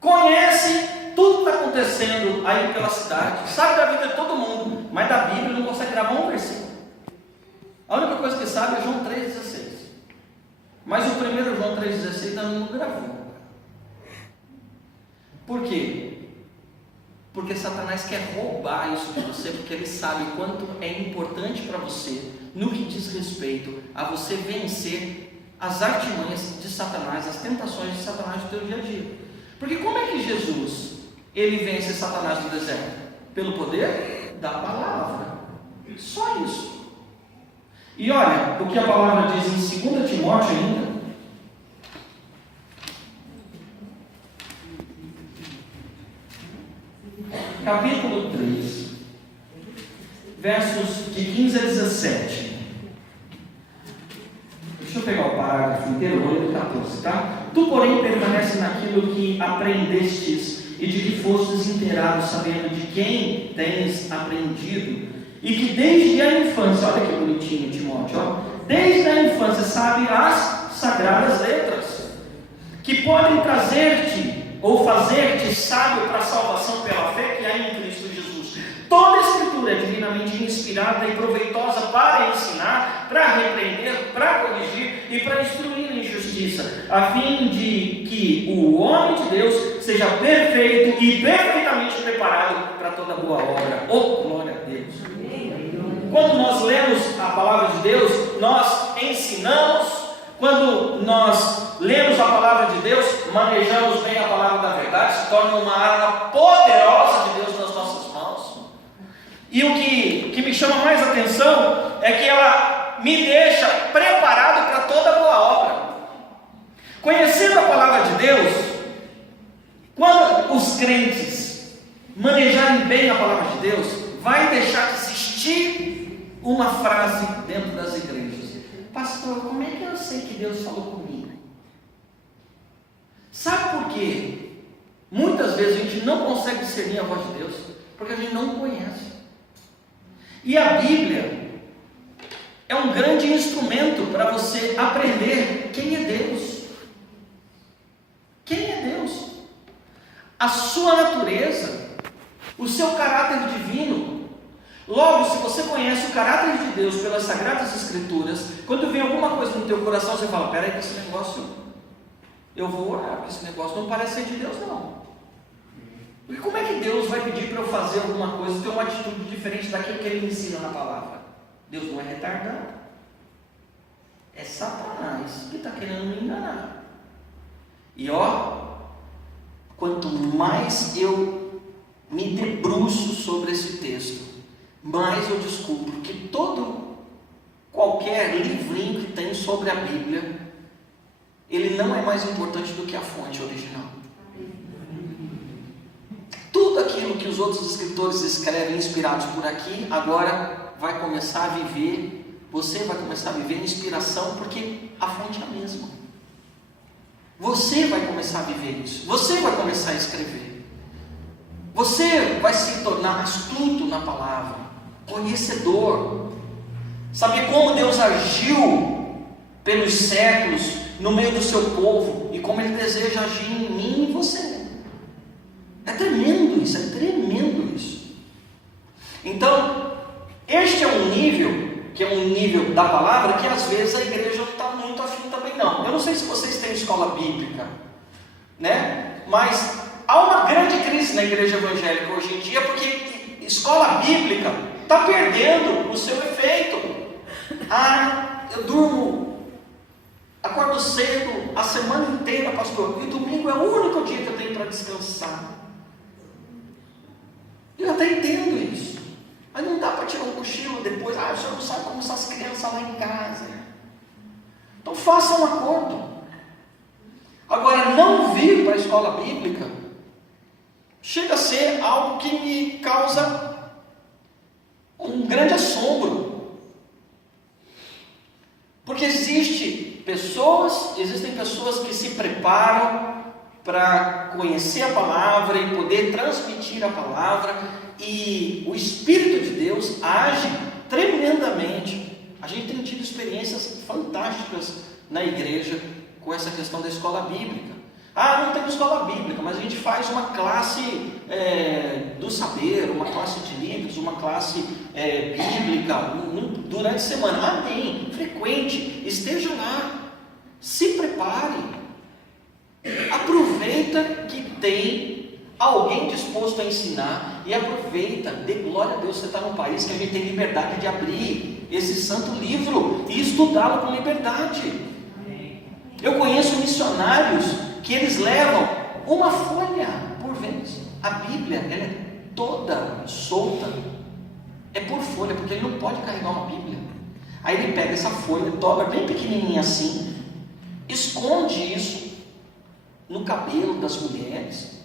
Conhece tudo que está acontecendo aí pela cidade, sabe da vida de todo mundo, mas da Bíblia não consegue gravar um versículo. A única coisa que sabe é João 3,16. Mas o primeiro João 3,16 ainda não gravou. Por quê? Porque Satanás quer roubar isso de você, porque ele sabe quanto é importante para você, no que diz respeito a você vencer as artimanhas de Satanás, as tentações de Satanás do teu dia a dia. Porque como é que Jesus ele vence Satanás no deserto? Pelo poder da palavra. Só isso. E olha o que a palavra diz em 2 Timóteo ainda. Capítulo 3, versos de 15 a 17. Deixa eu pegar o parágrafo inteiro, vou ler do 14, tá? Tu, porém, permanece naquilo que aprendestes e de que fostes inteirados, sabendo de quem tens aprendido, e que desde a infância, olha que bonitinho Timóteo, ó, desde a infância sabe as sagradas letras, que podem trazer-te ou fazer-te sábio para a salvação pela fé que há em Cristo Jesus. Toda a Escritura é divinamente inspirada e proveitosa para ensinar, para repreender, para corrigir e para instruir em justiça, a fim de que o homem de Deus seja perfeito e perfeitamente preparado para toda boa obra. Oh, glória a Deus! Quando nós lemos a palavra de Deus, nós ensinamos. Quando nós lemos a palavra de Deus, manejamos bem a palavra da verdade, se torna uma arma poderosa de Deus nas nossas mãos. E o que me chama mais atenção é que ela me deixa preparado para toda boa obra. Conhecendo a palavra de Deus, quando os crentes manejarem bem a palavra de Deus, vai deixar de existir uma frase dentro das igrejas: pastor, como é que eu sei que Deus falou comigo? Sabe por quê? Muitas vezes a gente não consegue discernir a voz de Deus, porque a gente não conhece. E a Bíblia é um grande instrumento para você aprender quem é Deus? Quem é Deus? A sua natureza, o seu caráter divino. Logo, se você conhece o caráter de Deus pelas Sagradas Escrituras, quando vem alguma coisa no teu coração, você fala, peraí que esse negócio, eu vou orar, porque esse negócio não parece ser de Deus não. Porque como é que Deus vai pedir para eu fazer alguma coisa, ter uma atitude diferente daquilo que Ele me ensina na palavra? Deus não é retardado. É Satanás que está querendo me enganar. E quanto mais eu me debruço sobre esse texto, mais eu descubro que qualquer livrinho que tem sobre a Bíblia, ele não é mais importante do que a fonte original. Tudo aquilo que os outros escritores escrevem, inspirados por aqui, agora vai começar a viver, você vai começar a viver inspiração, porque a fonte é a mesma. Você vai começar a viver isso, você vai começar a escrever, você vai se tornar astuto na palavra, conhecedor, saber como Deus agiu pelos séculos no meio do seu povo e como Ele deseja agir em mim e em você. É tremendo isso. Então, este é um nível, que é um nível da palavra, que às vezes a igreja não está muito afim também não. Eu não sei se vocês têm escola bíblica, né? Mas há uma grande crise na igreja evangélica hoje em dia, porque escola bíblica está perdendo o seu efeito. Eu acordo cedo a semana inteira, pastor, e domingo é o único dia que eu tenho para descansar. Eu até entendo isso, mas não dá para tirar um cochilo depois. O senhor não sabe como são as crianças lá em casa. Então faça um acordo. Agora, não vir para a escola bíblica chega a ser algo que me causa um grande assombro, porque existem pessoas que se preparam para conhecer a palavra e poder transmitir a palavra, e o Espírito de Deus age tremendamente. A gente tem tido experiências fantásticas na igreja com essa questão da escola bíblica. Não tem escola bíblica, mas a gente faz uma classe do saber, uma classe de livros, uma classe bíblica durante a semana. Amém, frequente, esteja lá, se prepare, aproveita que tem alguém disposto a ensinar, e aproveita, dê glória a Deus. Você está num país que a gente tem liberdade de abrir esse santo livro e estudá-lo com liberdade. Eu conheço missionários que eles levam uma folha por vez. A Bíblia, ela é toda solta, é por folha, porque ele não pode carregar uma Bíblia. Aí ele pega essa folha, dobra bem pequenininha assim, esconde isso no cabelo das mulheres,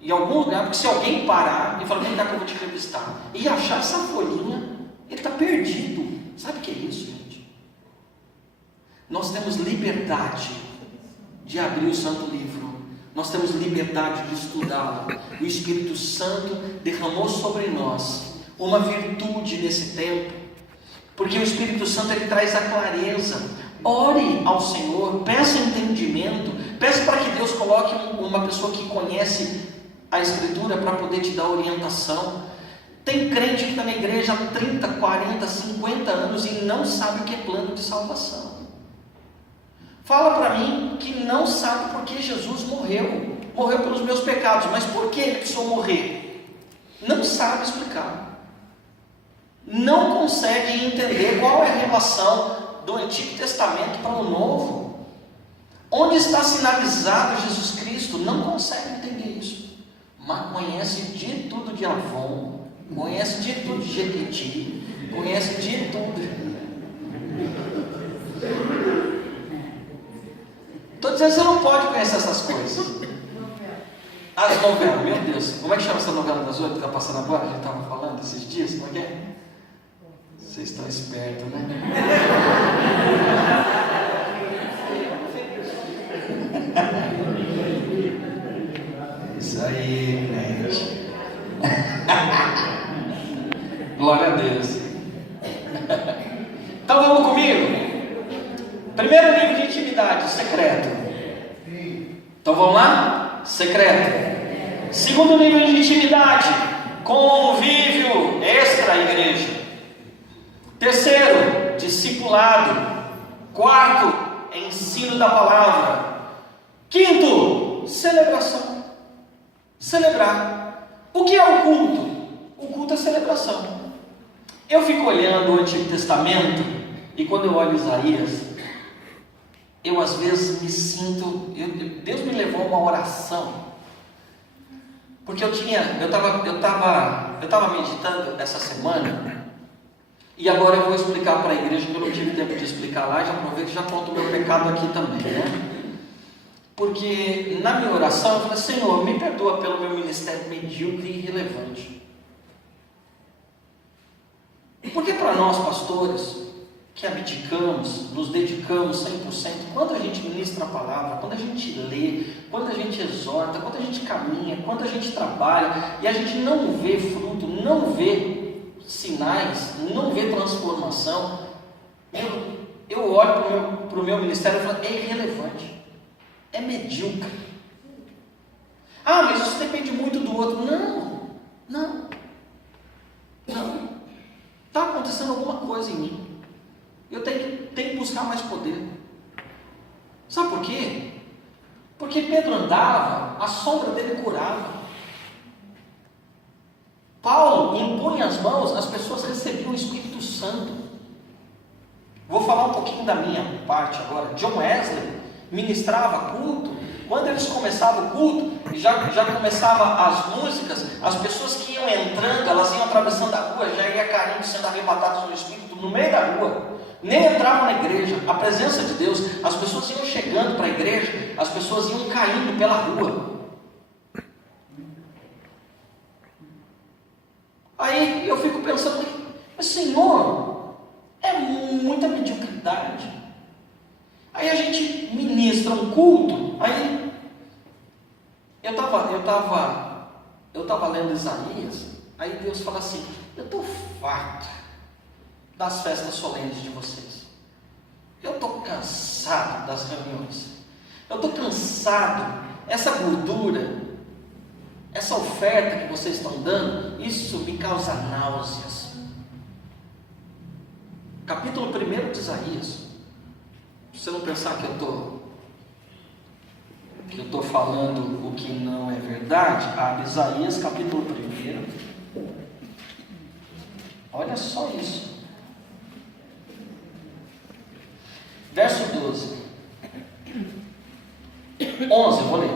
em algum lugar, porque se alguém parar e falar, vem cá que eu vou te revistar, e achar essa folhinha, ele está perdido. Sabe o que é isso, gente? Nós temos liberdade de abrir o santo livro, nós temos liberdade de estudá-lo. O Espírito Santo derramou sobre nós uma virtude nesse tempo, porque o Espírito Santo, ele traz a clareza. Ore ao Senhor, peça entendimento, peça para que Deus coloque uma pessoa que conhece a Escritura para poder te dar orientação. Tem crente que está na igreja há 30, 40, 50 anos e não sabe o que é plano de salvação. Fala para mim que não sabe por que Jesus morreu pelos meus pecados, mas por que ele precisou morrer? Não sabe explicar, não consegue entender qual é a relação do Antigo Testamento para o Novo, onde está sinalizado Jesus Cristo. Não consegue entender isso, mas conhece de tudo de Avon, conhece de tudo de Jequiti, conhece de tudo. Estou dizendo que você não pode conhecer essas coisas. As novelas, meu Deus, como é que chama essa novela das 8 que está passando agora? A gente estava falando esses dias, como é que é? Vocês estão espertos, né? Isso aí, gente. Glória a Deus. Então vamos comigo? Primeiro nível de intimidade, vamos lá? Secreto. Segundo nível de intimidade, convívio extra-igreja. Terceiro, discipulado. Quarto, ensino da palavra. Quinto, celebração. Celebrar. O que é o culto? O culto é celebração. Eu fico olhando o Antigo Testamento e quando eu olho Isaías, eu às vezes me sinto, Deus me levou a uma oração, porque eu estava meditando essa semana, e agora eu vou explicar para a igreja, que eu não tive tempo de explicar lá, já aproveito e já conto o meu pecado aqui também, né? Porque na minha oração eu falei: Senhor, me perdoa pelo meu ministério medíocre e irrelevante. Porque para nós pastores, que abdicamos, nos dedicamos 100%, quando a gente ministra a palavra, quando a gente lê, quando a gente exorta, quando a gente caminha, quando a gente trabalha, e a gente não vê fruto, não vê sinais, não vê transformação, eu olho para o meu ministério e falo: é irrelevante, é medíocre. Ah, mas isso depende muito do outro. Não. Está acontecendo alguma coisa em mim. Eu tenho que buscar mais poder. Sabe por quê? Porque Pedro andava, a sombra dele curava. Paulo impunha as mãos, as pessoas recebiam o Espírito Santo. Vou falar um pouquinho da minha parte agora. John Wesley ministrava culto. Quando eles começavam o culto, já começava as músicas, as pessoas que iam entrando, elas iam atravessando a rua, já ia caindo, sendo arrebatadas no Espírito, no meio da rua. Nem entravam na igreja, a presença de Deus, as pessoas iam chegando para a igreja, as pessoas iam caindo pela rua. Aí eu fico pensando: mas Senhor, é muita mediocridade. Aí a gente ministra um culto, aí eu estava lendo Isaías, aí Deus fala assim: eu estou farto das festas solenes de vocês. Eu estou cansado das reuniões. Eu estou cansado. Essa gordura, essa oferta que vocês estão dando, isso me causa náuseas. Capítulo 1 de Isaías. Se você não pensar que eu estou falando o que não é verdade, abre Isaías capítulo 1. Olha só isso. Verso 12. 11, vou ler.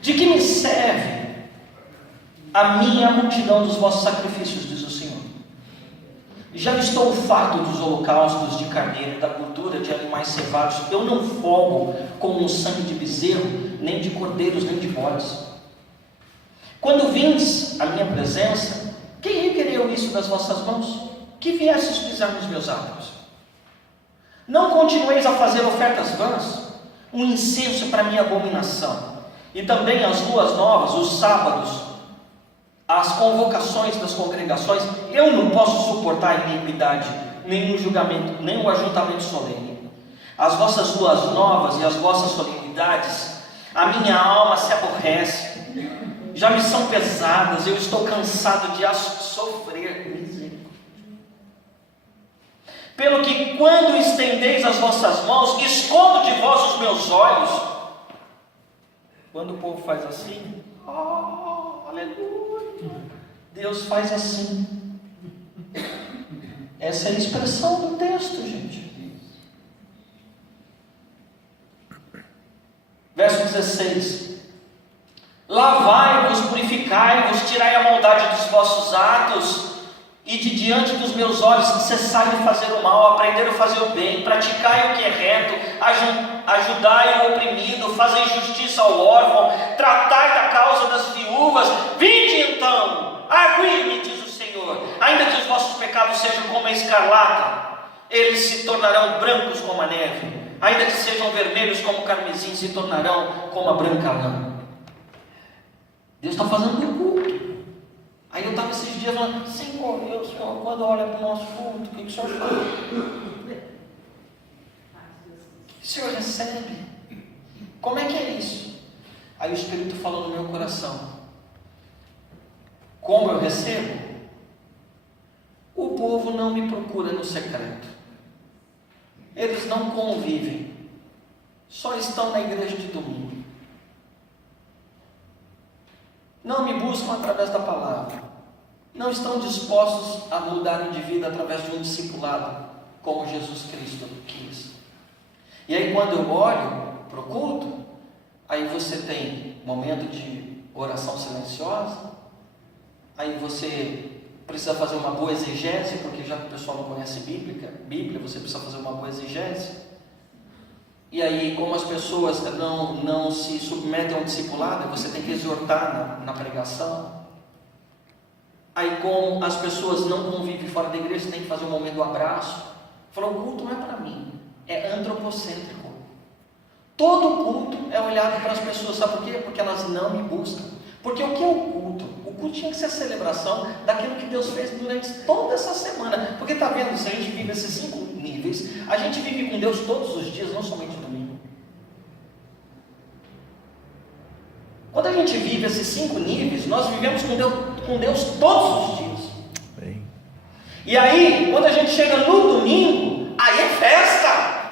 De que me serve a minha multidão dos vossos sacrifícios, diz o Senhor. Já estou farto dos holocaustos de carneiro e da gordura de animais cevados. Eu não folgo com o sangue de bezerro, nem de cordeiros, nem de bodes. Quando vindes à minha presença, quem requereu isso das vossas mãos? Que viesses pisar nos meus átrios? Não continueis a fazer ofertas vãs, um incenso para minha abominação, e também as luas novas, os sábados, as convocações das congregações. Eu não posso suportar a iniquidade, nem o julgamento, nem o ajuntamento solene. As vossas luas novas e as vossas solenidades, a minha alma se aborrece, já me são pesadas, eu estou cansado de as sofrer. Pelo que quando estendeis as vossas mãos, escondo de vós os meus olhos. Quando o povo faz assim, aleluia, Deus faz assim. Essa é a expressão do texto, gente. Verso 16. Lavai-vos, purificai-vos, tirai a maldade dos vossos atos, e de diante dos meus olhos cessai de fazer o mal, aprender a fazer o bem, praticai o que é reto, ajudai o oprimido, fazei justiça ao órfão, tratai da causa das viúvas. Vinde então, argui-me, diz o Senhor, ainda que os vossos pecados sejam como a escarlata, eles se tornarão brancos como a neve, ainda que sejam vermelhos como o carmesim, se tornarão como a branca lã. Deus está fazendo um culto. Aí eu estava esses dias falando: Senhor, quando olha para o nosso culto, o que o Senhor faz? O que o Senhor recebe? Como é que é isso? Aí o Espírito falou no meu coração: como eu recebo? O povo não me procura no secreto. Eles não convivem. Só estão na igreja de domingo. Não me buscam através da palavra. Não estão dispostos a mudarem de vida através de um discipulado, como Jesus Cristo quis. E aí quando eu olho para o culto, aí você tem momento de oração silenciosa, aí você precisa fazer uma boa exegese, porque já que o pessoal não conhece Bíblia, você precisa fazer uma boa exegese. E aí, como as pessoas não se submetem a um discipulado, você tem que exortar na pregação. Aí, como as pessoas não convivem fora da igreja, você tem que fazer um momento do abraço. Falou, o culto não é para mim, é antropocêntrico. Todo culto é olhado para as pessoas, sabe por quê? Porque elas não me buscam. Porque o que é o culto? O culto tinha que ser a celebração daquilo que Deus fez durante toda essa semana. Porque está vendo, se a gente vive esses 5 níveis, a gente vive com Deus todos os dias, não somente no domingo. Quando a gente vive esses 5 níveis, nós vivemos com Deus todos os dias. Bem. E aí, quando a gente chega no domingo, aí é festa,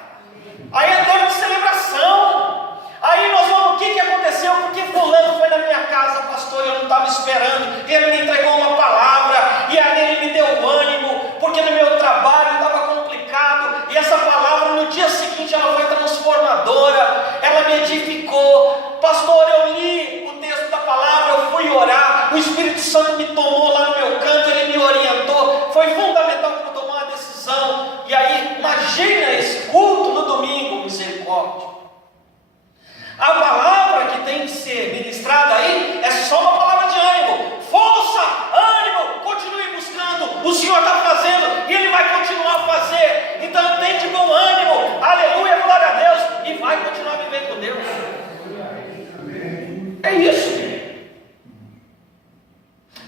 aí é tempo de celebração. Aí nós vamos, o que aconteceu? Porque fulano foi na minha casa, pastor, eu não estava esperando, ele me entregou uma palavra, e aí ele me deu ânimo, porque no meu trabalho estava complicado, e essa palavra no dia seguinte ela foi transformadora, ela me edificou. Pastor, eu li o texto da palavra, eu fui orar, o Espírito Santo me tomou lá no meu canto, ele me orientou, foi fundamental para eu tomar uma decisão. E aí, imagina esse culto no domingo, misericórdia. A palavra que tem que ser ministrada aí é só uma palavra de ânimo, força, ânimo, continue buscando, o Senhor está fazendo e Ele vai continuar a fazer. Então tem de bom ânimo, aleluia, glória a Deus, e vai continuar a viver com Deus. É isso.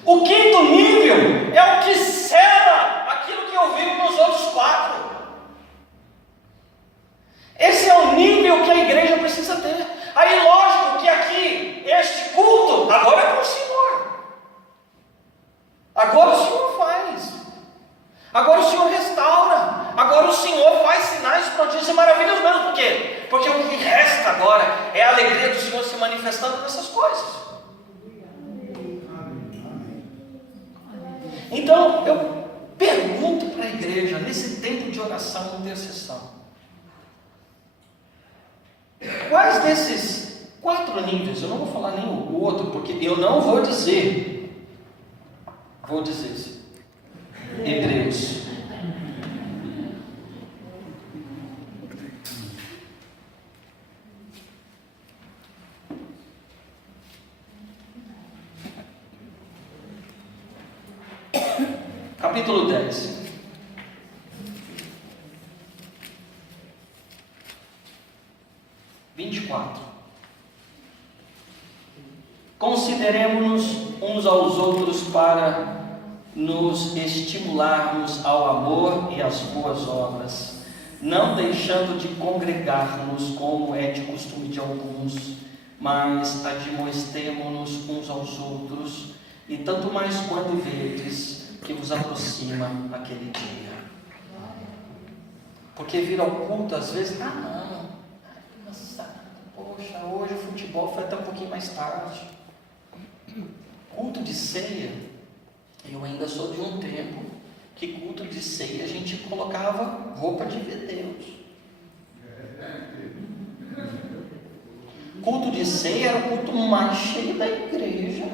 O quinto nível é o que cela aquilo que ouvimos nos outros 4. Esse é o nível que a igreja precisa ter. Aí lógico que aqui, este culto, agora é para o Senhor. Agora o Senhor faz. Agora o Senhor restaura. Agora o Senhor faz sinais, prodígios e maravilhas mesmo. Por quê? Porque o que resta agora é a alegria do Senhor se manifestando nessas coisas. Então eu pergunto para a igreja, nesse tempo de oração e intercessão, quais desses 4 níveis, eu não vou falar nem o outro, porque eu não vou dizer, Hebreus. Capítulo 10. Consideremos-nos uns aos outros para nos estimularmos ao amor e às boas obras, não deixando de congregar-nos como é de costume de alguns, mas admoestemo-nos uns aos outros, e tanto mais quando vedes que vos aproxima aquele dia. Porque vir ao culto às vezes, poxa, hoje o futebol foi até um pouquinho mais tarde. Culto de ceia, eu ainda sou de um tempo que culto de ceia a gente colocava roupa de ver Deus. Culto de ceia era o culto mais cheio da igreja.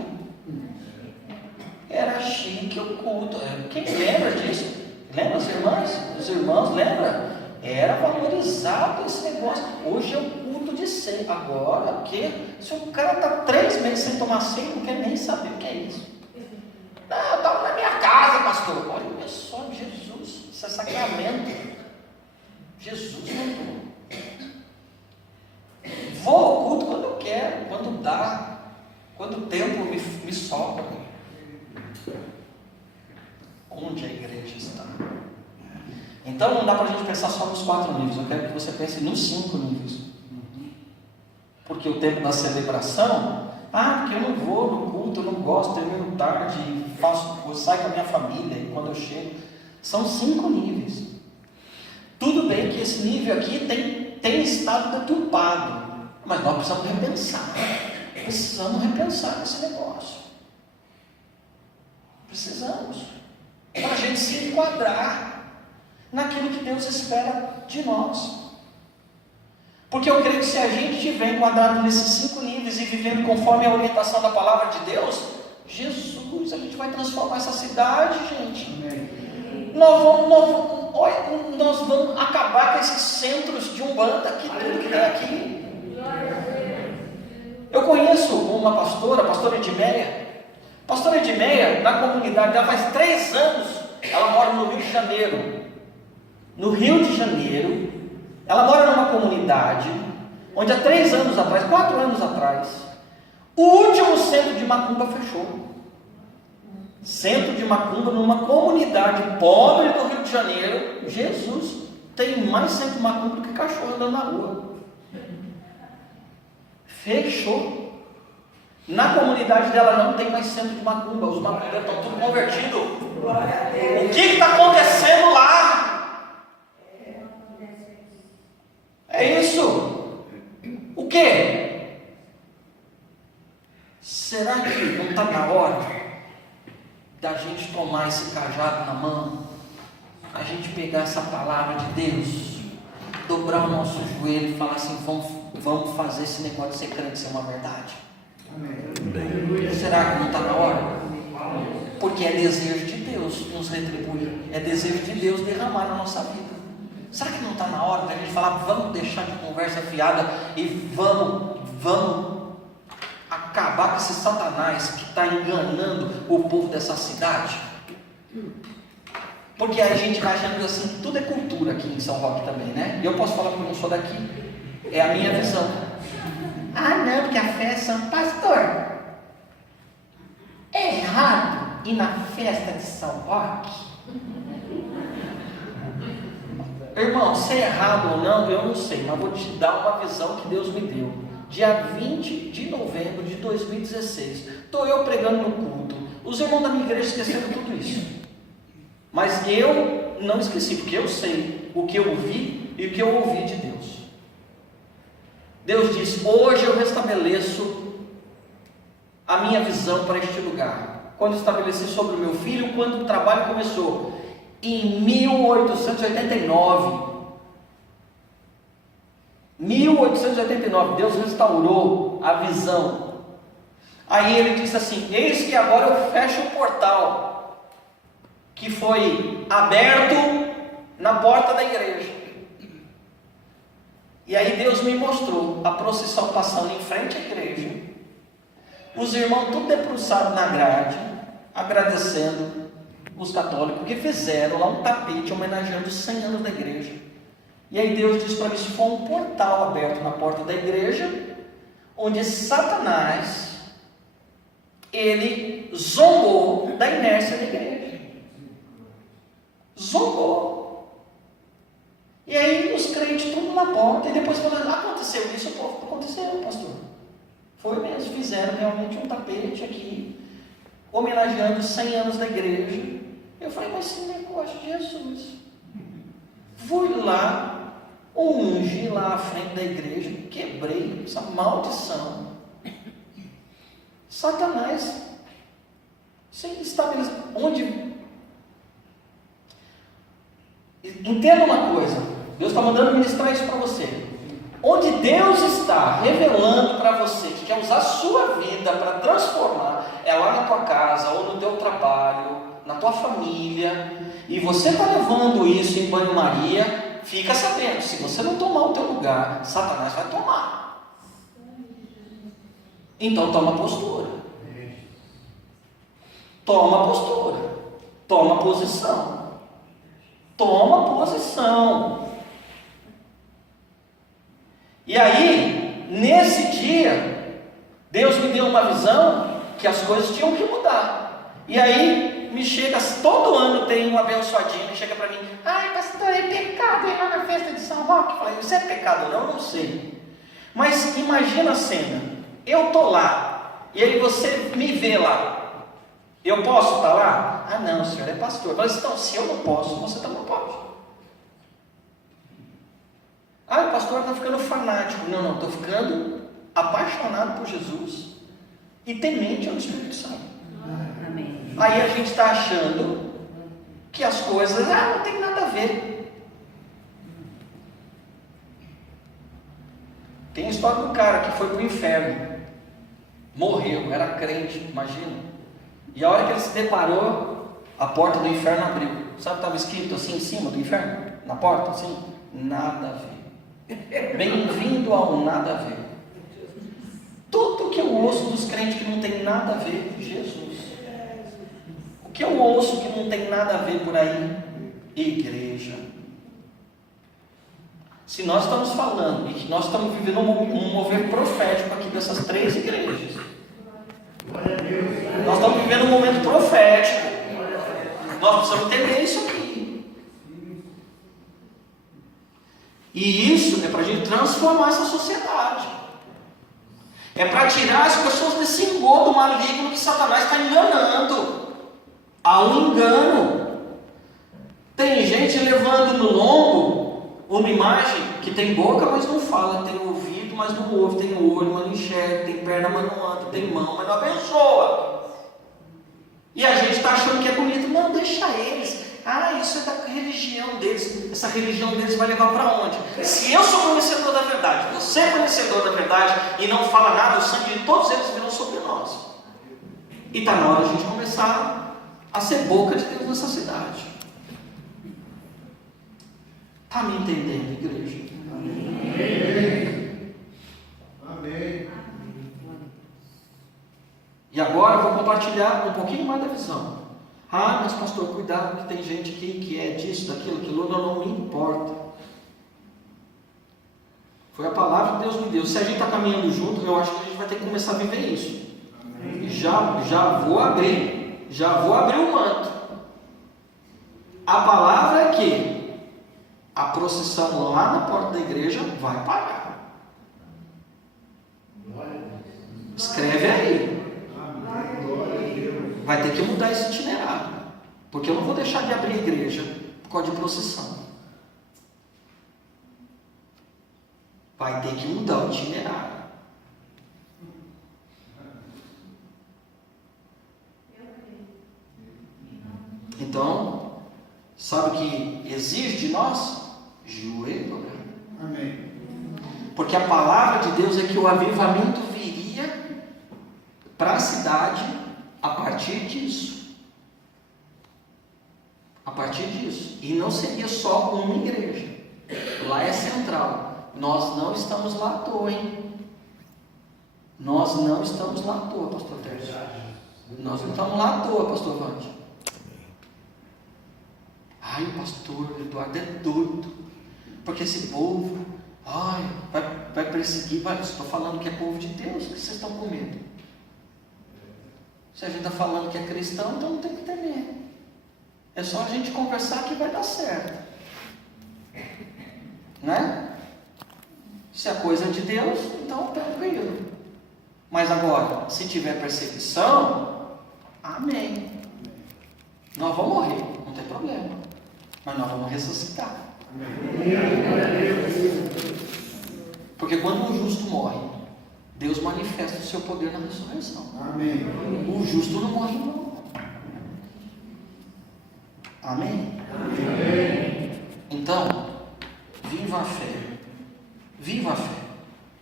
Era chique o culto. Quem lembra disso? Lembra as irmãs? Os irmãos, lembra? Era valorizado esse negócio. Hoje é o culto de ceia. Agora, o quê? Se o cara está 3 meses sem tomar ceia, não quer nem saber o que é isso. Não, eu estava na minha casa, pastor. Olha só, Jesus, isso é sacramento. Jesus mandou. Vou ao culto quando eu quero, quando dá, quando o tempo me sobra. Onde a igreja está? Então não dá para a gente pensar só nos 4 níveis. Eu quero que você pense nos 5 níveis. porque o tempo da celebração, porque eu não vou no culto, eu não gosto, termino tarde, eu saio com a minha família, e quando eu chego, são 5 níveis. Tudo bem que esse nível aqui tem estado deturpado, mas nós precisamos repensar esse negócio. Precisamos, para a gente se enquadrar naquilo que Deus espera de nós. Porque eu creio que se a gente estiver enquadrado nesses 5 níveis e vivendo conforme a orientação da palavra de Deus, Jesus, a gente vai transformar essa cidade, gente. Nós vamos acabar com esses centros de Umbanda, aqui, tudo que tem aqui. Eu conheço uma pastora, a pastora Edmeia. Pastora Edmeia, na comunidade dela faz 3 anos, ela mora no Rio de Janeiro. No Rio de Janeiro, ela mora numa comunidade onde há 3 anos atrás, 4 anos atrás, o último centro de macumba fechou. Centro de macumba numa comunidade pobre do Rio de Janeiro. Jesus, tem mais centro de macumba do que cachorro andando na rua. Fechou. Na comunidade dela não tem mais centro de macumba. Os macumbeiros estão tudo convertidos. O que está acontecendo lá? É isso. O que? Será que não está na hora da gente tomar esse cajado na mão, a gente pegar essa palavra de Deus, dobrar o nosso joelho e falar assim, vamos fazer esse negócio de ser crente ser uma verdade? Amém. Será que não está na hora? Porque é desejo de Deus nos retribuir, é desejo de Deus derramar na nossa vida. Será que não está na hora da gente falar, vamos deixar de conversa fiada e vamos acabar com esse Satanás que está enganando o povo dessa cidade? Porque a gente vai achando assim, tudo é cultura aqui em São Roque também, né? E eu posso falar porque eu não sou daqui, é a minha visão. Não, porque a fé é São Pastor. É errado ir na festa de São Roque? Irmão, se é errado ou não, eu não sei, mas vou te dar uma visão que Deus me deu. Dia 20 de novembro de 2016, estou eu pregando no culto. Os irmãos da minha igreja esqueceram tudo isso, mas eu não esqueci, porque eu sei o que eu vi e o que eu ouvi de Deus. Deus disse, hoje eu restabeleço a minha visão para este lugar. Quando estabeleci sobre o meu filho, quando o trabalho começou, em 1889, Deus restaurou a visão. Aí ele disse assim, eis que agora eu fecho o portal que foi aberto na porta da igreja. E aí Deus me mostrou a procissão passando em frente à igreja, os irmãos tudo debruçados na grade, agradecendo os católicos que fizeram lá um tapete homenageando os 100 anos da igreja. E aí Deus disse para mim, isso foi um portal aberto na porta da igreja, onde Satanás, ele zombou da inércia da igreja. Zombou. E aí os crentes tudo na porta, e depois falando, aconteceu isso, o povo, aconteceu, pastor. Foi mesmo, fizeram realmente um tapete aqui, homenageando os 100 anos da igreja. Eu falei, mas esse negócio de Jesus. Fui lá, ungi lá à frente da igreja, quebrei essa maldição. Satanás se estabeleceu. Onde? Entenda uma coisa, Deus está mandando ministrar isso para você. Onde Deus está revelando para você que quer usar a sua vida para transformar, é lá na tua casa, ou no teu trabalho, na tua família, e você está levando isso em banho-maria, fica sabendo, se você não tomar o teu lugar, Satanás vai tomar. Então toma postura. Toma postura. Toma posição. Toma posição. E aí, nesse dia, Deus me deu uma visão que as coisas tinham que mudar. E aí, me chega, todo ano tem um abençoadinho que chega para mim, ai pastor, é pecado ir lá na festa de São Roque? Eu falei, isso é pecado ou não? Eu não sei. Mas imagina a cena, eu estou lá, e aí você me vê lá, eu posso estar lá? Ah não, o senhor é pastor. Mas então, se eu não posso, você também não pode. Ah, o pastor está ficando fanático. Não, estou ficando apaixonado por Jesus e temente ao Espírito Santo. Amém. Aí a gente está achando que as coisas, não tem nada a ver. Tem a história do cara que foi para o inferno, morreu, era crente, imagina. E a hora que ele se deparou, a porta do inferno abriu. Sabe o que estava escrito assim em cima do inferno? Na porta, assim? Nada a ver. Bem-vindo ao nada a ver. Tudo que eu ouço dos crentes que não tem nada a ver, Jesus. O que eu ouço que não tem nada a ver por aí? Igreja. Se nós estamos falando e que nós estamos vivendo um mover profético aqui dessas 3 igrejas, nós estamos vivendo um momento profético, nós precisamos entender isso aqui. E isso é para a gente transformar essa sociedade. É para tirar as pessoas desse engodo maligno que Satanás está enganando. Há um engano. Tem gente levando no lombo uma imagem que tem boca, mas não fala, tem ouvido, mas não ouve, tem olho, mas não enxerga, tem perna, mas não anda, tem mão, mas não abençoa. E a gente está achando que é bonito. Não, deixa eles. Isso é da religião deles. Essa religião deles vai levar para onde? Se eu sou conhecedor da verdade, você é conhecedor da verdade e não fala nada, o sangue de todos eles virão sobre nós. E está na hora de a gente começar a ser boca de Deus nessa cidade. Está me entendendo, igreja? Amém. Amém. E agora eu vou compartilhar um pouquinho mais da visão. Mas pastor, cuidado que tem gente aqui que é disso, daquilo, aquilo, não me importa. Foi a palavra que Deus me deu. Se a gente está caminhando junto, eu acho que a gente vai ter que começar a viver isso. Já vou abrir o manto. A palavra é que a procissão lá na porta da igreja vai parar. Escreve aí. Vai ter que mudar esse itinerário, porque eu não vou deixar de abrir a igreja por causa de procissão. Vai ter que mudar o itinerário. Então, sabe o que exige de nós? Joelho. Amém. Porque a palavra de Deus é que o avivamento viria para a cidade a partir disso. A partir disso. E não seria só uma igreja. Lá é central. Nós não estamos lá à toa, hein? Nós não estamos lá à toa, pastor Tércio. Nós não estamos lá à toa, pastor Vande. O pastor Eduardo é doido. Porque esse povo, vai perseguir. Estou falando que é povo de Deus, que vocês estão com medo. Se a gente está falando que é cristão, então não tem que temer. É só a gente conversar que vai dar certo. Né? Se a coisa é de Deus, então tranquilo. Mas agora, se tiver perseguição, amém. Nós vamos morrer, não tem problema. Mas nós vamos ressuscitar. Porque quando um justo morre, Deus manifesta o seu poder na ressurreição. Amém. O justo não morre não. Amém? Amém. Então, viva a fé. Viva a fé.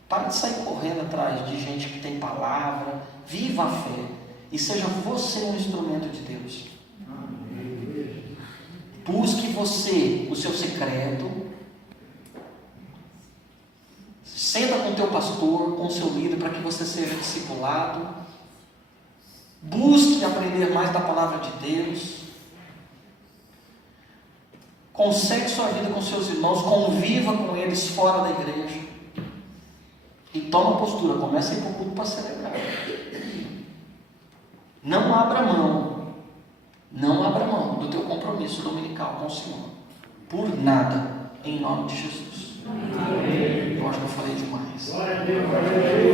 Para de sair correndo atrás de gente que tem palavra. Viva a fé. E seja você um instrumento de Deus. Amém. Busque você o seu secreto. Senta com o teu pastor, com o seu líder, para que você seja discipulado. Busque aprender mais da palavra de Deus. Consegre sua vida com seus irmãos, conviva com eles fora da igreja. E toma postura, comece a ir para o culto para celebrar. Não abra mão do teu compromisso dominical com o Senhor. Por nada, em nome de Jesus. Amém. Eu acho que eu falei demais. Glória a Deus.